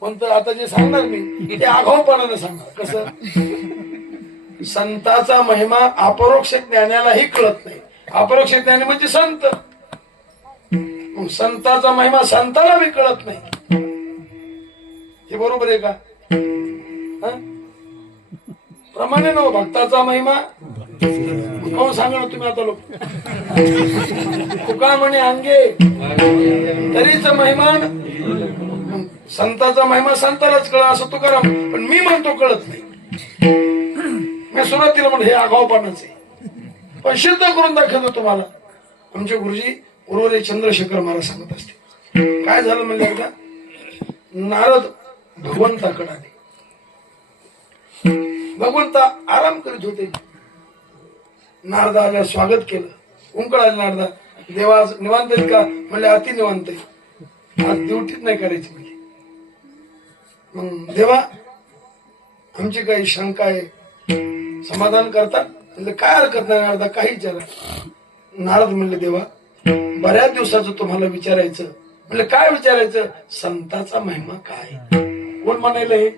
पण तर आता जे सांगणार मी ते आगाऊपणानं सांगणार. कसं? संताचा महिमा अपरोक्ष ज्ञानालाही कळत नाही. अपरोक्ष ज्ञानी म्हणजे संत. मग संताचा महिमा संताला बी कळत नाही. हे बरोबर आहे का? प्रमाणे न भक्ताचा महिमा कोण सांगणार तुम्ही आता लोक? तुका म्हणे अंगे तरीच महिमान. संताचा महिमा संतालाच कळ असं तुकाराम, पण मी म्हणतो कळत नाही. मी सुरुवातीला म्हणतो हे आगाऊपणाच आहे, पण सिद्ध करून दाखवतो तुम्हाला. आमचे गुरुजी उर्वरे चंद्रशेखर महाराज सांगत असते. काय झालं म्हणजे एकदा नारद भगवंताकडे आले. भगवंता आराम करीत होते. नारदा आल्या स्वागत केलं. उंकळ आले नारदा. देवा निवांत आहेत का? म्हणले अति निवांत आहे, आज ड्युटीच नाही करायची म्हणजे. मग देवा आमची काही शंका आहे, समाधान करता? म्हणजे काय हरकत नाही नारदा, काही विचारा. नारद म्हणले देवा बऱ्याच दिवसाचं तुम्हाला विचारायचं. म्हणजे काय विचारायचं? संताचा महिमा काय? कोण म्हणायला हे?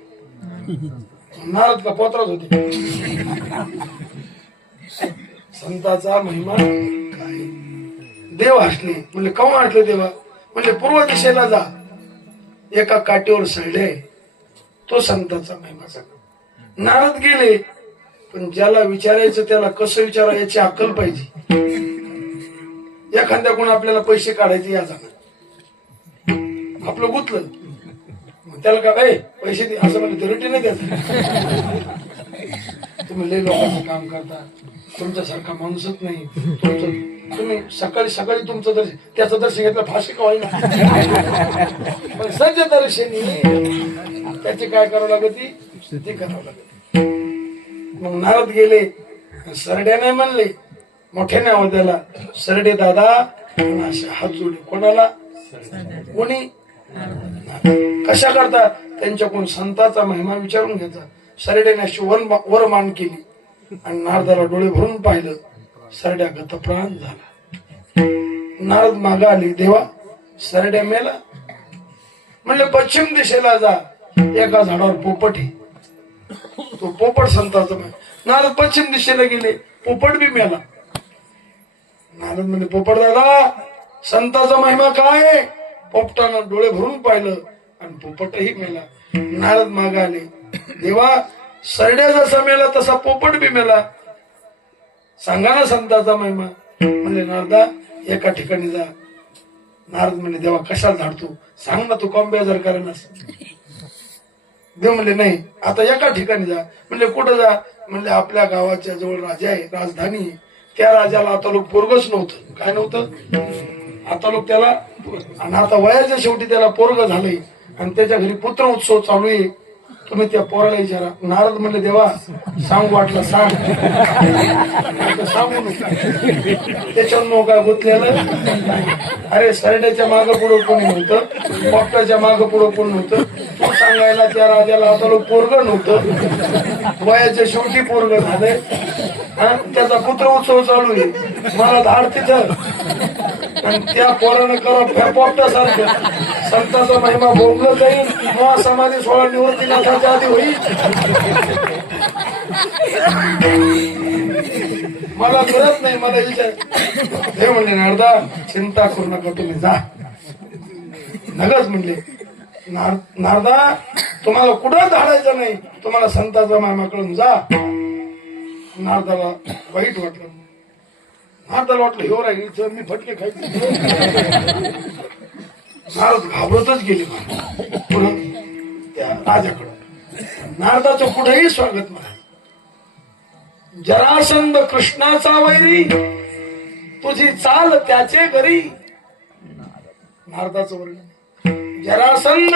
नारद का पोत्रात होते? संताचा महिमा काय? देव हसले. म्हणजे केव्हा हसले देवा? म्हणजे पूर्व दिशेला जा, एका काठीवर सळले, तो संताचा महिमा सांग. नारद गेले, पण ज्याला विचारायचं त्याला कसं विचारा याची अक्कल पाहिजे. एखाद्या कोण आपल्याला पैसे काढायचे या जाणार, आपलं गुतलं, त्याला काय पैसे दे असं म्हणजे रिटर्न नाही द्यायचं. तुम्ही लय लोकांचं काम करता, तुमच्यासारखा माणूसच नाही. तुम्ही सकाळी सकाळी तुमचं दर्शन, त्याचं दर्शन घेतलं फाशी का होईना, पण सज्ज दर्शनी त्याची काय करावं लागत ती करावं लागत. मग नारद गेले. सरड्याने म्हणले, मोठ्याने आवाज द्याला, सरडे दादा असे हात जोडले. कोणाला? कोणी? कशा करता? त्यांच्याकडून संताचा महिमा विचारून घ्यायचा. सरड्याने अशी वरमान केली आणि नारदाला डोळे भरून पाहिलं. सरड्या गतप्राण झाला. नारद मागा आले, देवा सरड्या मेला. म्हणले पश्चिम दिशेला जा, एका झाडावर पोपट आहे, तो पोपट संताचा महिमा. नारद पश्चिम दिशेला गेले, पोपट बी मेला. नारद म्हणजे पोपट दादा संताचा महिमा काय? पोपटानं डोळे भरून पाहिलं आणि पोपटही मेला. नारद मागा आले, देवा सरड्या जसा मेला तसा पोपट बी मेला, सांगा ना संताचा महिमा. म्हणले नारदा एका ठिकाणी जा. नारद म्हणले देवा कशाला धाडतो, सांग ना, तू कॉम बेजार करेनास. देव म्हणले नाही, आता एका ठिकाणी जा. म्हणले कुठं जा? म्हणले आपल्या गावाच्या जवळ राजा आहे, राजधानी. त्या राजाला आता लोक पोरगच नव्हतं. काय नव्हतं? आता लोक त्याला, आणि आता वयाच्या शेवटी त्याला पोरग झालंय आणि त्याच्या घरी पुत्र उत्सव चालू आहे. तुम्ही त्या पोराला विचारा. नारद म्हणले देवा सांगू वाटलं सांग, सांगू नका. त्याच्यावर काय गुंतलेलं. अरे सरड्याच्या मागं पुढं कोणी नव्हतं, पोपटाच्या मागं पुढं कोणी नव्हतं. तू सांगायला त्या राजाला आता लोक पोरग नव्हतं, वयाच्या शेवटी पोरग झालंय, त्याचा पुत्र उत्सव चालू आहे. मला धाड तिथं आणि त्या पोरानं करा पोपटासारखं संताचा महिमा भोगलं जाईल. मग समाधी सोळा निवृत्तीनाथाच्या आधी होईल. मला करत नाही, मला विचार. हे म्हणले नारदा चिंता करू नका, तुम्ही जा. नगच म्हणले नारदा तुम्हाला कुठं धाडायचं नाही, तुम्हाला संताचा महिमा कळून जा. नारदाला वाईट वाटलं. नारदाला वाटलं हो राहील मी फटके खायचे. नारद घाबरतच गेले पुढं त्या राजाकडं. नारदाचं कुठेही स्वागत म्हणा. जरासंध कृष्णाचा वैरी, तुझी चाल त्याचे घरी. नारदाचं वर्णन. जरासंध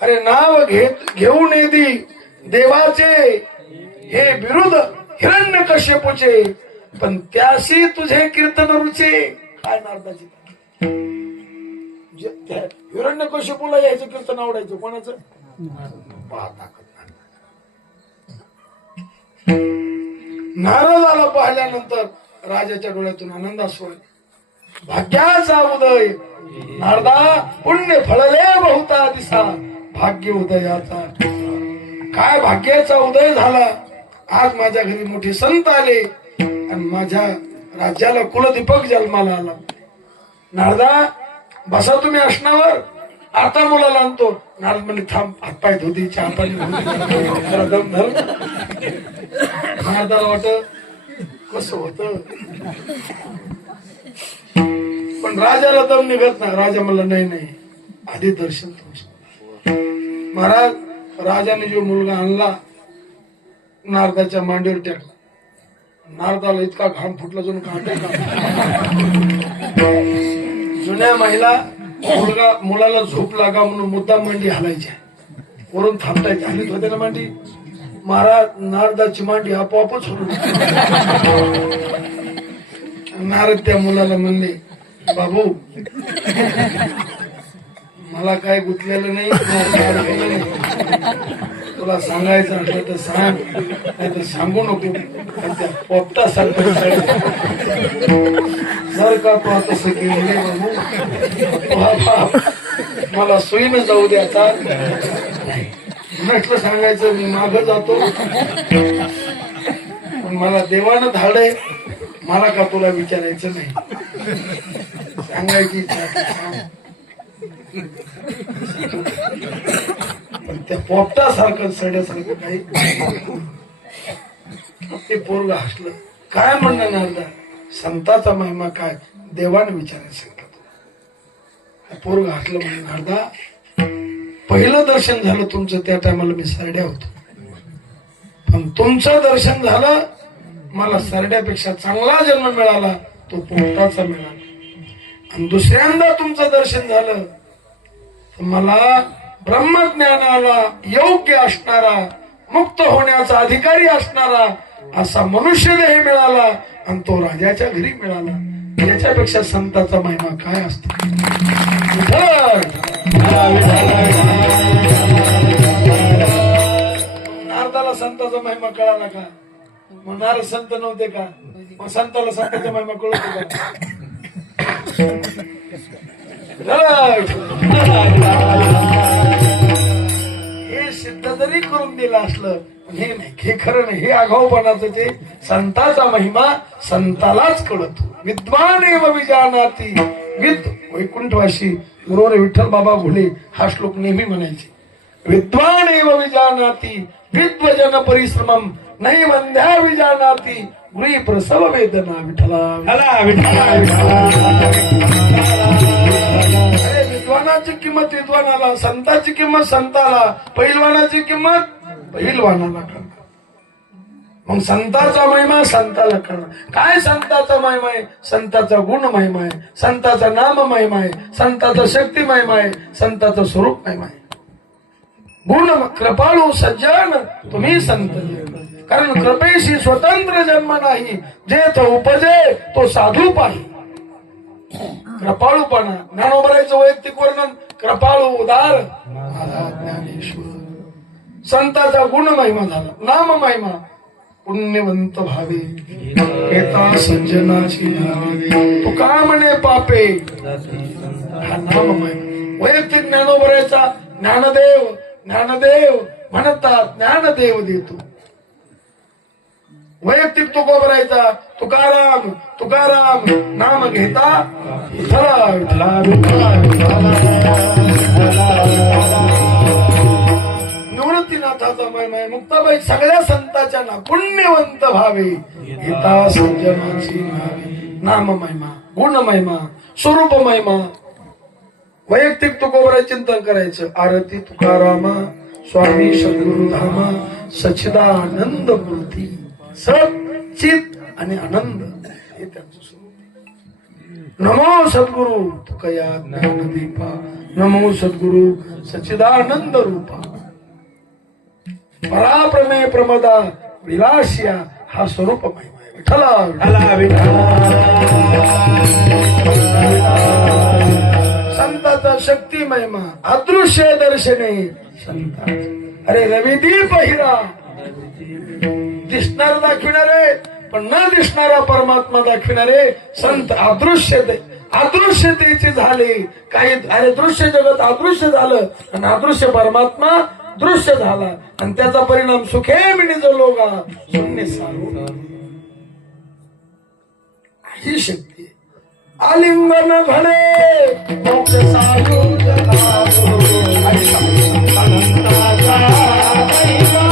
अरे नाव घेऊन येदी देवाचे, हे विरुद्ध हिरण्यकश्यपूचे, पण त्याशी तुझे कीर्तन रुचे. काय नारदाची हिरण्यकश्यपूला यायचं कीर्तन आवडायचं. कोणाचं? नारदाला पाहिल्यानंतर राजाच्या डोळ्यातून आनंद असतो. भाग्याचा उदय नारदा पुण्य फळले बहुता दिसा भाग्य उदयाचा. काय भाग्याचा उदय झाला. आज माझ्या घरी मोठे संत आले आणि माझ्या राज्याला कुलदीपक जन्माला आला. नारदा बसा तुम्ही आसनावर, आता मुलाला आणतो. नारद म्हणजे थांब, हातपाय धुती, चहा पाणी दम धर. नारदाला वाटत कसं होत, पण राजाला दम निघत नाही. राजा म्हणला नाही नाही, आधी दर्शन तुमचं. महाराज राजाने जो मुलगा आणला नारदाच्या मांडीवर टाकला. नारदाला इतका घाम फुटला जणू काटे का. जुन्या महिला मुलाला झोप लागा म्हणून मुद्दाम मांडी हलायच्या, वरून थांबतायच्या. हलीत होते ना मांडी. महाराज नारदाची मांडी आपोआपच होऊन. नारद त्या मुलाला म्हणले, बाबू मला काय गुंतलेलं नाही, तुला सांगायचं असलं तर सांग, नाही तर सांगू नको. त्या पोपटा सारखं जर का तू आता केले बाबू, मला सोयीनं जाऊ द्याचा म्हटलं. सांगायचं मी माग जातो, पण मला देवानं धाडे, मला का तुला विचारायचं नाही. सांगायची इच्छा पण त्या पोपटा सारखं सड्यासारखं काही. ते पोरग हसलं. काय म्हणणार नारदा, संताचा महिमा काय, देवानं विचारायचं सांगितलं. पोरग हसलं म्हणजे नारदा पहिलं दर्शन झालं तुमचं, त्या टायमाला मी सरड्या होतो, पण तुमचं दर्शन झालं, मला सरड्यापेक्षा चांगला जन्म मिळाला, तो पोपटाचा मिळाला. आणि दुसऱ्यांदा तुमचं दर्शन झालं तर मला ब्रह्मज्ञानाला योग्य असणारा, मुक्त होण्याचा अधिकारी असणारा असा मनुष्य देह मिळाला, आणि तो राजाच्या घरी मिळाला. याच्यापेक्षा संताचा महिमा काय असतो. नारदाला संताचा महिमा कळाला का? मग नारद संत नव्हते का? मग संताला संताचा महिमा कळत का? हे सिद्ध जरी करून दिलं असलं, हे नाही, हे खरं नाही, हे आगाऊपणाचं. ते संताचा महिमा संतालाच कळतो. विद्वान एव विजानाती. वैकुंठवासी गुरुवर विठ्ठल बाबा घोले हा श्लोक नेहमी म्हणायचे. विद्वान एव विजानाती विद्वजन परिश्रमम नाही वंध्या विजानाती गृही प्रसव वेदना. विठ्ठला विद्वानाची किंमत विद्वानाला, संताची किंमत संताला, पहिलवानाची किंमत पहिलवानाला कळणार. मग संताचा महिमा संताला कळणार. काय संताचा महिमा आहे? संताचा गुण महिमा आहे, संताचा नाम महिमा आहे, संताचा शक्ती महिमा आहे, संताचं स्वरूप महिमा आहे. गुण कृपाळू सज्जन तुम्ही संत, कारण कृपेशी स्वतंत्र जन्म नाही, जेथ उपजे तो साधू पाही. कृपाळूपणा, ज्ञानोबरायचं वैयक्तिक वर्णन, कृपाळू उदार ज्ञानेश्वर. संताचा गुण महिमा झाला, नाम महिमा. पुण्यवंत भावे येता सज्जनाची नावे, तुका म्हणे पापे, हा नाम महिमा. वैयक्तिक ज्ञानोबरायचा ज्ञानदेव ज्ञानदेव म्हणतात, ज्ञानदेव देतो. वैयक्तिक तुकोबरायचा तुकाराम तुकाराम नाम घेता विठ्ठला विठ्ठला निवृत्तीनाथाचा महिमा. मुक्ताबाई सगळ्या संतांच्या ना पुण्यवंत भावे गीता सज्जनाची नावे. नाम महिमा, गुण महिमा, स्वरूप महिमा. वैयक्तिक तुकोबराय चिंतन करायचं. आरती तुकारामा स्वामी सद्गुरु धामा सच्चिदानंद मूर्ती. सत चित आणि आनंद हे त्यांचं स्वरूप. नमो सद्गुरु तुकया ज्ञानदीपा, नमो सद्गुरु सच्चिदानंद रूपा. पराप्रमेय प्रमदा विलासिया हा स्वरूप महिमा आहे. विठ्ठला संताचा शक्ती महिमा. अदृश्य दर्शने संता. अरे रविदीप हिरा, दिसणार दाखविणारे पण न दिसणारा परमात्मा दाखविणारे संत. अदृश्यतेचे झाले. काही अरे दृश्य जगत अदृश्य झालं आणि अदृश्य परमात्मा दृश्य झाला आणि त्याचा परिणाम सुखे निजलो गा शून्य सारो. ही शक्ती आलिंगन घडे मोक्ष सायुज लाभो. अनंताचा महिमा.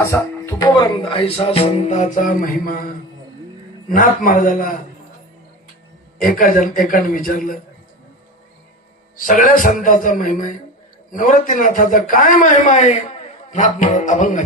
असा तुकोबरंद ऐसा संताचा महिमा. नाथ महाराजाला एकाने विचारलं सगळ्या संताचा महिमा आहे, निवृत्तीनाथाचा काय महिमा आहे? नाथ महाराज अभंग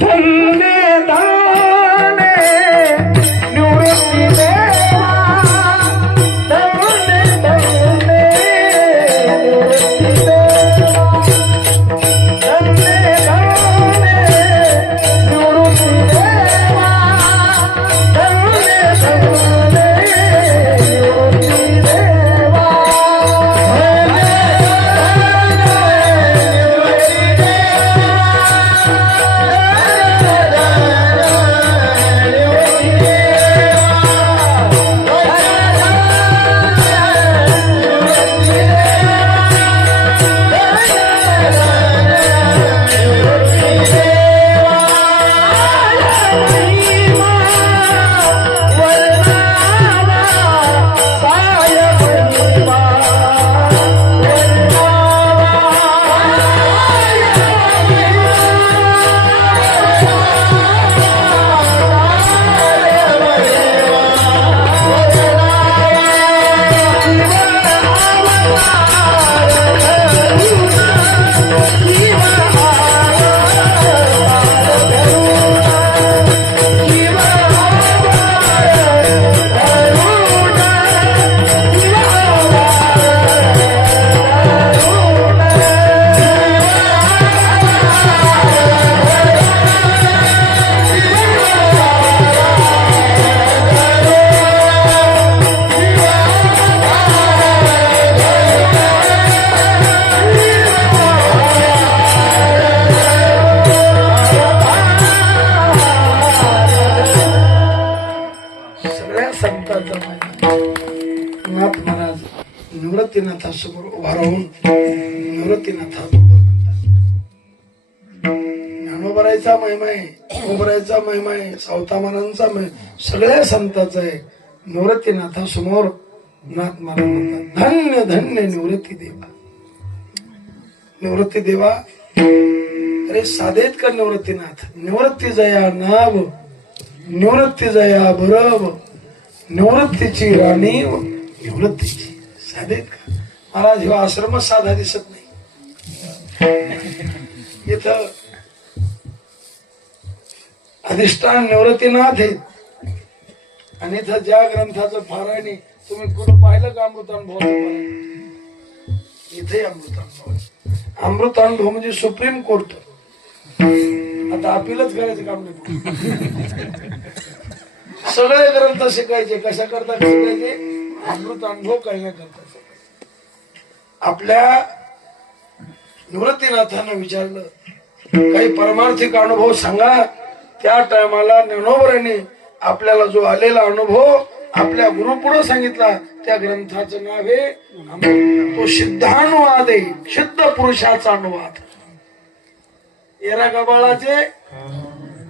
नाथ महाराज निवृत्तीनाथासमोर उभा राहून निवृत्तीनाथाबरोबर म्हणतात ज्ञानोबरायचा महिमा आहे, उभरायचा महिमा आहे, सावतामानांचा सगळ्या संतांचा आहे. निवृत्तीनाथासमोर नाथ महाराज म्हणतात धन्य धन्य निवृत्ती देवा. निवृत्ती देवा अरे साधेत का निवृत्तीनाथ. निवृत्ती जया नाव, निवृत्ती जया बरब, निवृत्तीची राणी निवृत्तीची. साधेत का महाराज? ह्यो आश्रम साधा दिसत नाही. इथं अधिष्ठान निवृत्तीनाथ आहे आणि इथं ज्या ग्रंथाचं पारायण तुम्ही कुठं पाहिलं का अमृतानुभव? इथे अमृतानुभव. अमृतानुभव म्हणजे सुप्रीम कोर्ट. आता अपीलच करायचं काम नाही. सगळे ग्रंथ शिकायचे. कशा करता शिकायचे? अमृत अनुभव करण्याकरता. आपल्या निवृत्तीनाथानं विचारलं काही परमार्थिक अनुभव सांगा. त्या टायमाला ज्ञानोबराने आपल्याला जो आलेला अनुभव आपल्या गुरुपुढे सांगितला त्या ग्रंथाचं नाव आहे तो सिद्धानुवाद आहे. सिद्ध पुरुषाचा अनुवाद. येरा गबाळाचे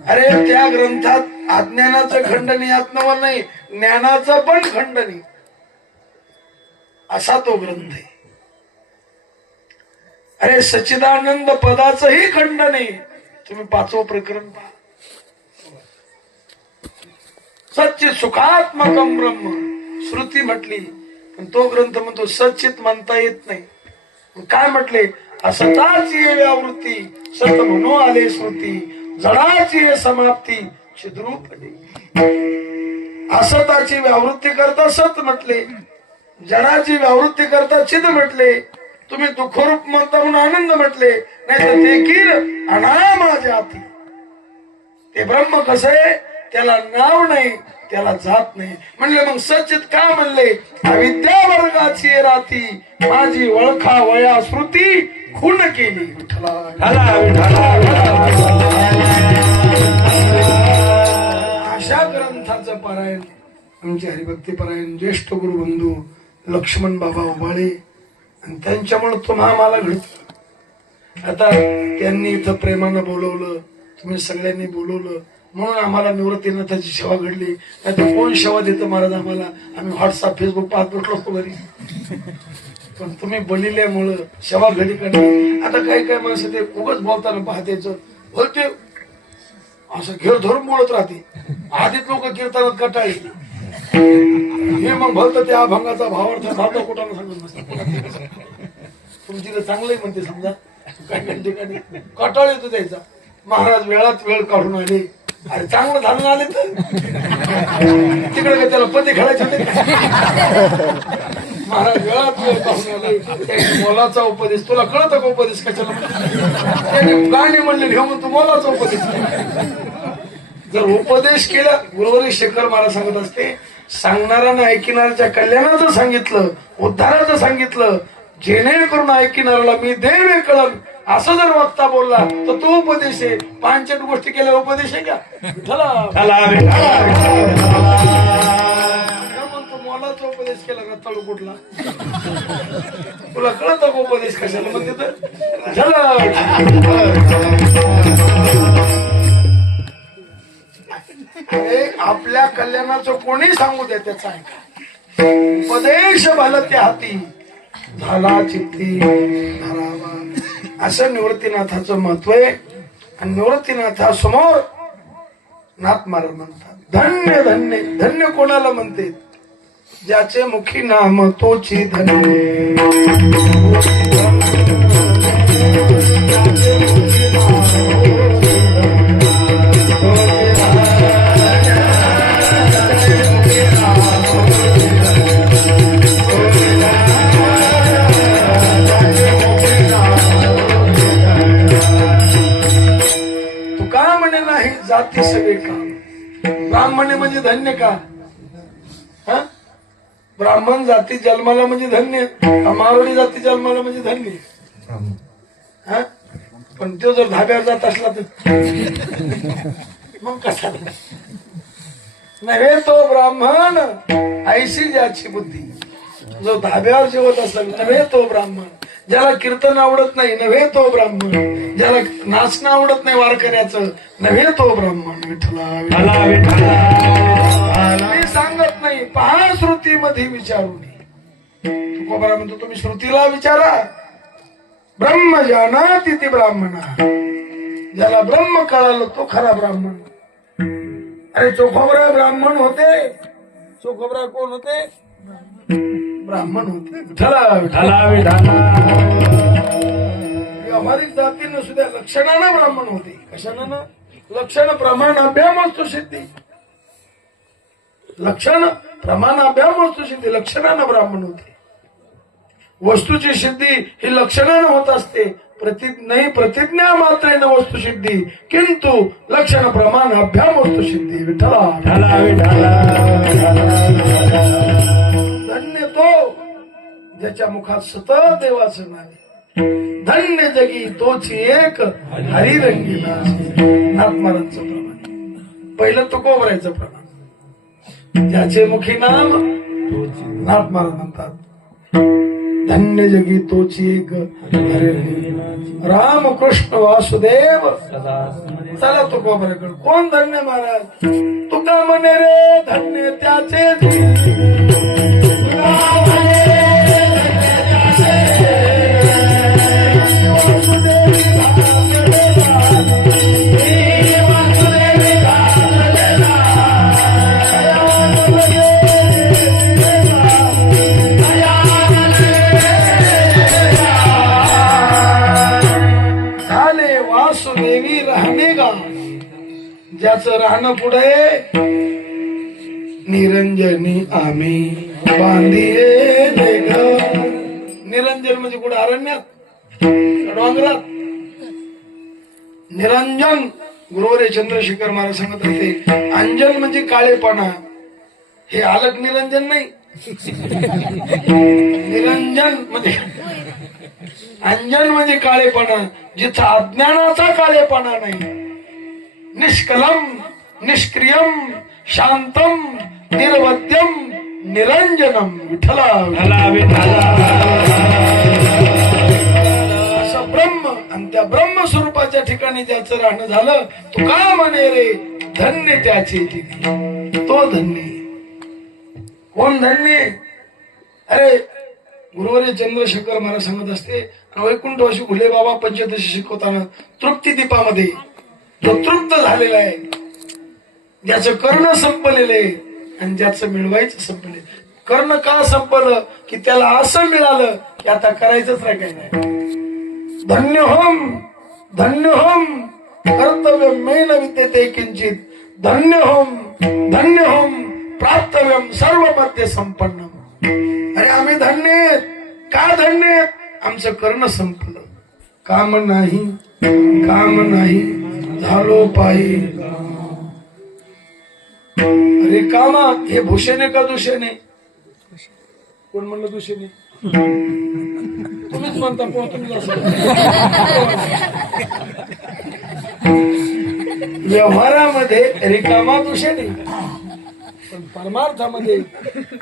अरे त्या ग्रंथात अज्ञानाचं खंडनी आत्मवर नाही, ज्ञानाचं पण खंडनी असा तो ग्रंथ आहे. अरे सच्चिदानंद पदाचंही खंडनी. तुम्ही 5वं प्रकरण पहा. सच्चित सुखात्मकम ब्रह्म श्रुती म्हटली, पण तो ग्रंथ म्हणतो सचित म्हणता येत नाही. काय म्हटले? असताची व्यावृत्ती सत म्हणून आले श्रुती, जडाची समाप्ती चिद्रूपणे. असताची व्यावृत्ती करता सत म्हटले, जडाची व्यावृत्ती करता चिद म्हटले, तुम्ही दुःखरूप म्हणता म्हणून आनंद म्हटले, नाही तर ते किर अनामा जाती. ते ब्रह्म कसं आहे? त्याला नाव नाही, त्याला जात नाही. म्हणले मग सचित का म्हणले? अविद्या वर्गाची राती, माझी ओळखा वया श्रुती खून केली. अशा ग्रंथाचं पारायण आमचे हरिभक्ती पारायण ज्येष्ठ गुरुबंधू लक्ष्मण बाबा उबाळे आणि त्यांच्यामुळे तुम्हा मला घडत. आता त्यांनी इथं प्रेमानं बोलवलं, तुम्ही सगळ्यांनी बोलवलं म्हणून आम्हाला निवृत्तीनाथाची सेवा घडली. नाही तर कोण सेवा देतं महाराज आम्हाला? आम्ही व्हॉट्सअप फेसबुक पाहत बसलो असतो घरी. पण तुम्ही बोलिल्यामुळं सेवा घडी काढली. आता काही काही माणसं ते उगाच बोलताना पाहतेच बोलते असं घेर धरून बोलत राहते. आधीच लोक कीर्तनात कटाळी, हे मग भलत त्या अभंगाचा भावार्थ भावता कुठं सांगत नसतं. तुमची तर चांगलंही म्हणते समजा, काही काही ठिकाणी कटाळ येतो द्यायचा. महाराज वेळात वेळ काढून आले, अरे चांगलं झालं आले तर तिकडे काय त्याला पती खेळायचे होते. महाराज वेळात वेळ काढून आले, त्यांनी मोलाचा उपदेश. तुला कळतं का उपदेश कशाला? त्यांनी गाणी म्हणले घेऊन तू मोलाचा उपदेश. जर उपदेश केला, गुरुवारी शेखर महाराज सांगत असते, सांगणाऱ्यानं ऐकणाऱ्याच्या कल्याणाचं सांगितलं, उद्धाराचं सांगितलं, जेणेकरून ऐकणाऱ्याला मी देव कळन असं जर वक्ता बोलला तर तो उपदेश आहे. पांचट गोष्टी केल्या उपदेश आहे का? म्हणतो मोलाचा उपदेश केला का तळू कुठला? तुला कळत का उपदेश कशाला म्हणते तर? आपल्या कल्याणाचं कोणी सांगू दे त्याचा ऐका. उपदेश भलत्या हाती झाला चित्ती धरावा, असं निवृत्तीनाथाचं महत्व आहे. आणि निवृत्तीनाथासमोर नाथ महाराज म्हणतात धन्य धन्य. धन्य कोणाला म्हणते? ज्याचे मुखी नाम तोची धन्य. जाती सगळे का? ब्राह्मणे म्हणजे धन्य का? ब्राह्मण जाती जन्माला म्हणजे धन्य, मारवाडी जाती जन्माला म्हणजे धन्य. पण तो जर धाब्यावर जात असला तर मग कसा नव्हे तो ब्राह्मण, ऐशी ज्याची बुद्धी. जो धाब्यावर जेवत असला नव्हे तो ब्राह्मण. ज्याला कीर्तन आवडत नाही नव्हे तो ब्राह्मण. ज्याला नाचणं आवडत नाही वारकऱ्याचं नव्हे तो ब्राह्मण. विठ्ठला मी सांगत नाही, पहा श्रुतीमध्ये विचारून. तुकोबरा म्हणतो तुम्ही श्रुतीला विचारा. ब्रह्म जानाति ती ब्राह्मणा. ज्याला ब्रह्म कळालं तो खरा ब्राह्मण. अरे चोखोबरा ब्राह्मण होते. चोखोबरा कोण होते? ब्राह्मण होते. व्यावहारिक जातीनं सुद्धा लक्षणानं ब्राह्मण होते. कशानं? लक्षण प्रमाण अभ्याम वस्तू सिद्धी. लक्षण प्रमाण अभ्याम वस्तू सिद्धी. लक्षणानं ब्राह्मण होते. वस्तूची सिद्धी ही लक्षणानं होत असते. नाही प्रतिज्ञा मात्रेनं वस्तू सिद्धी, किंतु लक्षण प्रमाण अभ्याम वस्तू सिद्धी. विठ्ठला धन्य तो ज्याच्या मुखात सतत देवाचं नाव. धन्य जगी तोची एक हरिरंगी नाथमारांचं प्रमाण. पहिलं तुकोबरायचं प्रमाण. ज्याचे मुखी नाम नाथमारा म्हणतात. धन्य जगी तोची एक हरिरंगी. राम कृष्ण वासुदेव चला तुकोबराकडे. कोण धन्य महाराज? तुका म्हणे रे धन्य त्याचे ज्याचं राहणं पुढे निरंजनी आम्ही बांधिये निरंजन म्हणजे कुठे अरण्यात डोंगरात निरंजन गुरुवरे चंद्रशेखर महाराज सांगत होते अंजन म्हणजे काळेपणा हे आलक निरंजन नाही निरंजन म्हणजे अंजन म्हणजे काळेपणा जिथं अज्ञानाचा काळेपणा नाही निष्कलम निष्क्रियम शांतम निर्वद्यम निरंजनम विठला असं ब्रह्म आणि त्या ब्रह्म स्वरूपाच्या ठिकाणी ज्याचं राहणं झालं तो का म्हणे रे धन्य त्याचे ठिकाणी तो धन्य कोण धन्य अरे गुरुवारी चंद्रशेखर महाराज सांगत असते वैकुंठवासी घुले बाबा पंचदशी शिकवताना तृप्ती दीपामध्ये तो तृप्त झालेला आहे ज्याचं कर्ण संपलेलं आहे आणि ज्याचं मिळवायचं संपले कर्ण का संपलं की त्याला असं मिळालं की आता करायचंच नाही काय नाही धन्य होम कर्तव्य मेन विद्यते किंचित धन्य होम प्राप्तव्यम सर्व मध्य संपन्न अरे आम्ही धन्य का धन्य आमचं कर्ण संपलं काम नाही झालो पायी अरे कामा हे भूषणे का दूषणे कोण म्हणलं दूषणे तुम्हीच म्हणता तुम्ही व्यवहारामध्ये रिकामा दूषणे पण परमार्थामध्ये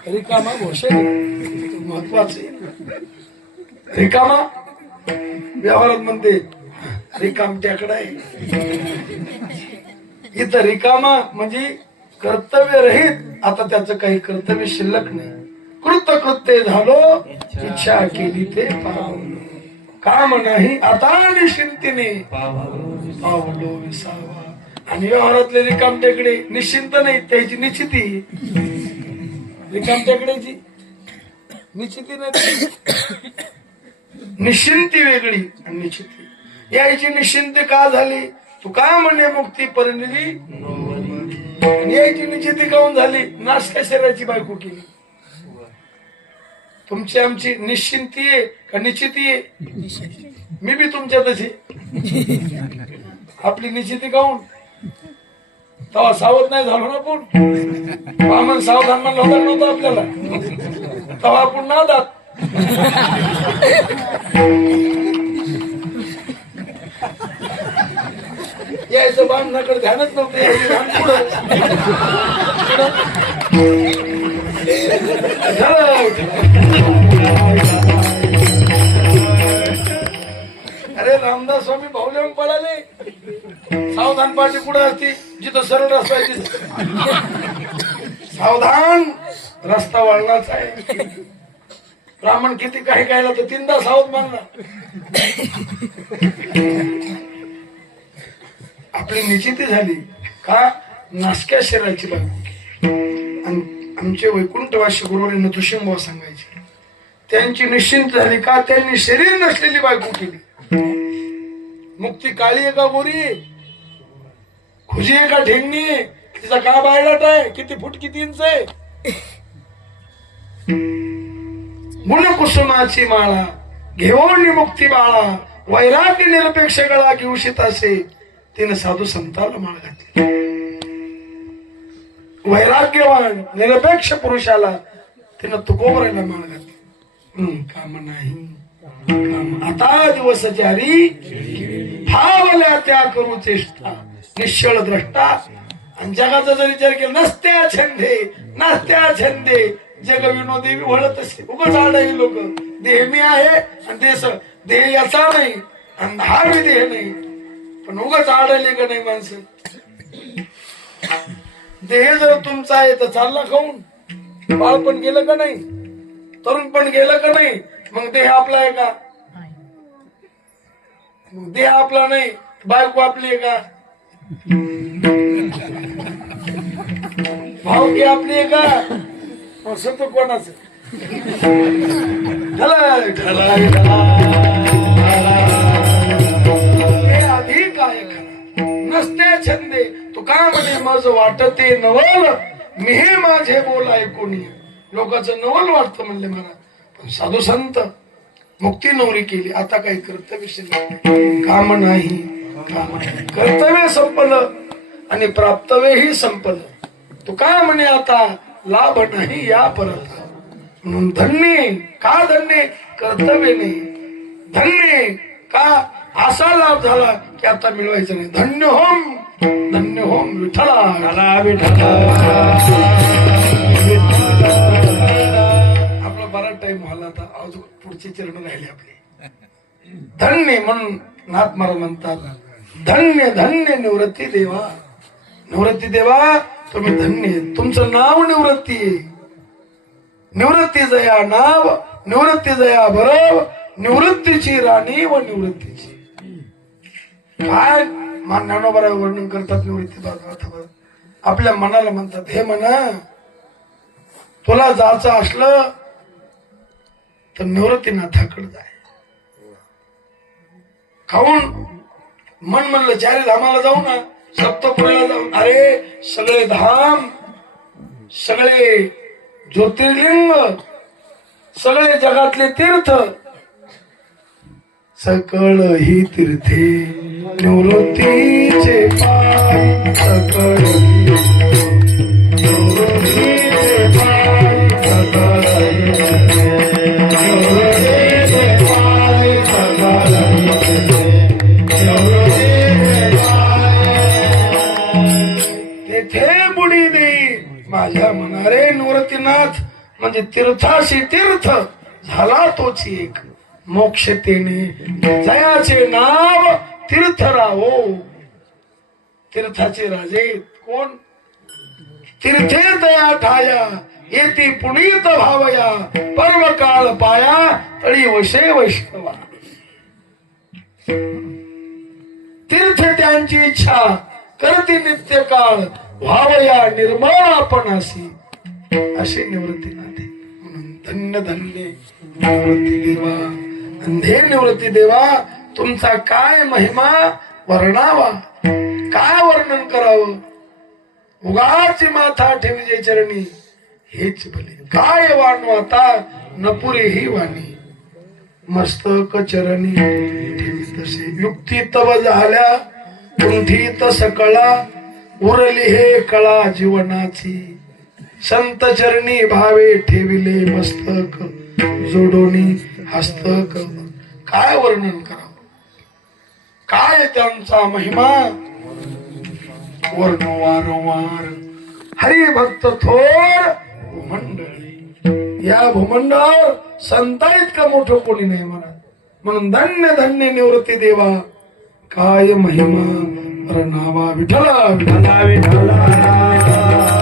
रिकामा भूषणे महत्वाचे रिकामा व्यवहारात म्हणते रिकामट्याकडे आहे इथं रिकामा म्हणजे कर्तव्य रहित आता त्याचं काही कर्तव्य शिल्लक नाही कृत्य झालो इच्छा केली ते पावलो काम नाही आता निश्चिंतीने पावलो विसावा आणि व्यवहारातले रिकामट्याकडे निश्चिंत नाही त्याची निश्चिती रिकामट्याकडेची निश्चिती नाही निश्चिंती वेगळी आणि निश्चिती यायची निश्चिंती का झाली तू काय म्हणे मुक्ती परिणिली यायची निश्चिती काऊन झाली नाश का शरीराची बायको केली तुमची आमची निश्चिंती आहे का निश्चिती आहे मी बी तुमच्या तशी आपली निश्चिती काऊन तेव्हा सावध नाही झालो ना आपण ब्राह्मण सावधान म्हणलं नव्हतं आपल्याला तेव्हा आपण नादात यायचं बांधण्याकडे ध्यानच नव्हतं अरे रामदास स्वामी भाऊले पळाले सावधान पाठी कुठे असती जिथं सरळ रस्ता आहे सावधान रस्ता वळणाचा आहे ब्राह्मण किती काही कायला तर तीनदा सावध मानला आपली निश्चिती झाली का नासक्या शरीराची बायको आमचे वैकुंठवासी गुरुवारी नथुसिंह सांगायचे त्यांची निश्चिंत झाली का त्यांनी शरीर नसलेली बायको केली मुक्ती काळी आहे का गोरी खुजी आहे का ढेंगणी आहे तिचा का बायलाट आहे किती फूट किती इंच आहे गुणकुसुमाची माळा घेऊन मुक्ती बाळा वैराग्य निरपेक्ष गळा घेऊशित असे तिने साधू संताला माळ घातली वैराग्यवान निरपेक्ष पुरुषाला तिनं तुकोबरायला माळ घातली काम नाही काम आता दिवस जारी भावल्या त्या करू चेष्टा निश्चळ द्रष्टा आणि जगाचा जर विचार केला नसत्या छंदे जग विनोदी वळत असते उगाच आडाही लोक देह मी आहे आणि देह याचा नाही आणि हा मी देह नाही पण उगाच आढळले का नाही माणसं देह जर तुमचा आहे तर चालला खाऊन बाळपण गेलं का नाही तरुण पण गेलं का नाही मग देह आपला आहे का देह आपला नाही बायको आपली आहे का भावकी आपली आहे का सत कोणाचं आधी काय खरा नसत्या छंदे तुका म्हणे मज वाटते नवल मी हे माझे बोल ऐकून. लोकांचं नवल वाटतं म्हणले मला, पण साधू संत मुक्ती नवरी केली. आता काही कर्तव्य शिल्लक काम नाही, काम नाही. कर्तव्य संपलं आणि प्राप्तव्यही संपलं. तू काय म्हणे आता लाभ नाही या परत. म्हणून धन्य का धन्य कर्तव्य नाही, धन्य का असा लाभ झाला की आता मिळवायचं नाही. धन्य होम विठ्ठला विठ्ठला. आपला बराच टाइम व्हायला, आता अजून पुढचे चरण राहिले आपले. धन्य म्हणून नाथ महाराज म्हणतात धन्य धन्य निवृत्ती देवा. निवृत्ती देवा तुम्ही धन्य, तुमचं नाव निवृत्ती आहे. निवृत्ती जया नाव, निवृत्ती जया बरव, निवृत्तीची राणी व निवृत्तीची. काय ज्ञानोबा वर्णन करतात निवृत्ती बाबा. आपल्या मनाला म्हणतात, हे मना तुला जायचं असलं तर निवृत्तीनाथाकडे जाय. खाऊन मन म्हणलं चारी धामाला जाऊ ना, सप्तपुरीला जाऊन. अरे सगळे धाम, सगळे ज्योतिर्लिंग, सगळे जगातले तीर्थ, सकळ ही तीर्थे निवृत्तीचे पाय. सकळ निवृत्तीचे पाय, सकळ निवृत्तीचे पाय, सकळ तेथे बुडी देई माझ्या मनारे. निवृत्तीनाथ म्हणजे तीर्थाशी तीर्थ झाला तोची एक. मोक्षतेने जयाचे नाव तीर्थरावो. तीर्थाचे राजे कोण? तीर्थे दया ठाया येती पुनीत भावया. पर्व काळ पाया तळी वशे वैष्णवा. तीर्थ त्यांची इच्छा करती नित्य काळ व्हावया निर्मळ आपण अशी. अशी निवृत्ती नाथे. म्हणून धन्य धन्य निवृत्ती देवा. अंधे निवृत्ती देवा तुमचा काय महिमा वर्णावा, काय वर्णन करावं. उगाची माथा ठेवी चरणी हेच भले. काय वाणू आता नपुरी ही वाणी. मस्तक चरणी ठेवी तसे. युक्ती तव झाल्या कुंठीत सकळा. उरली हे कळा जीवनाची. संत चरणी भावे ठेविले मस्तक. जोडोनी हस्तक. काय वर्णन करावं, काय त्यांचा महिमा वर्ण वारंवार. हरिभक्त थोर भूमंडळी. या भूमंडळ संता इतकं मोठं कोणी नाही म्हणा. म्हणून धन्य धन्य निवृत्ती देवा. काय महिमा वर्णावा. विठ्ठला विठ्ठला विठ्ठला.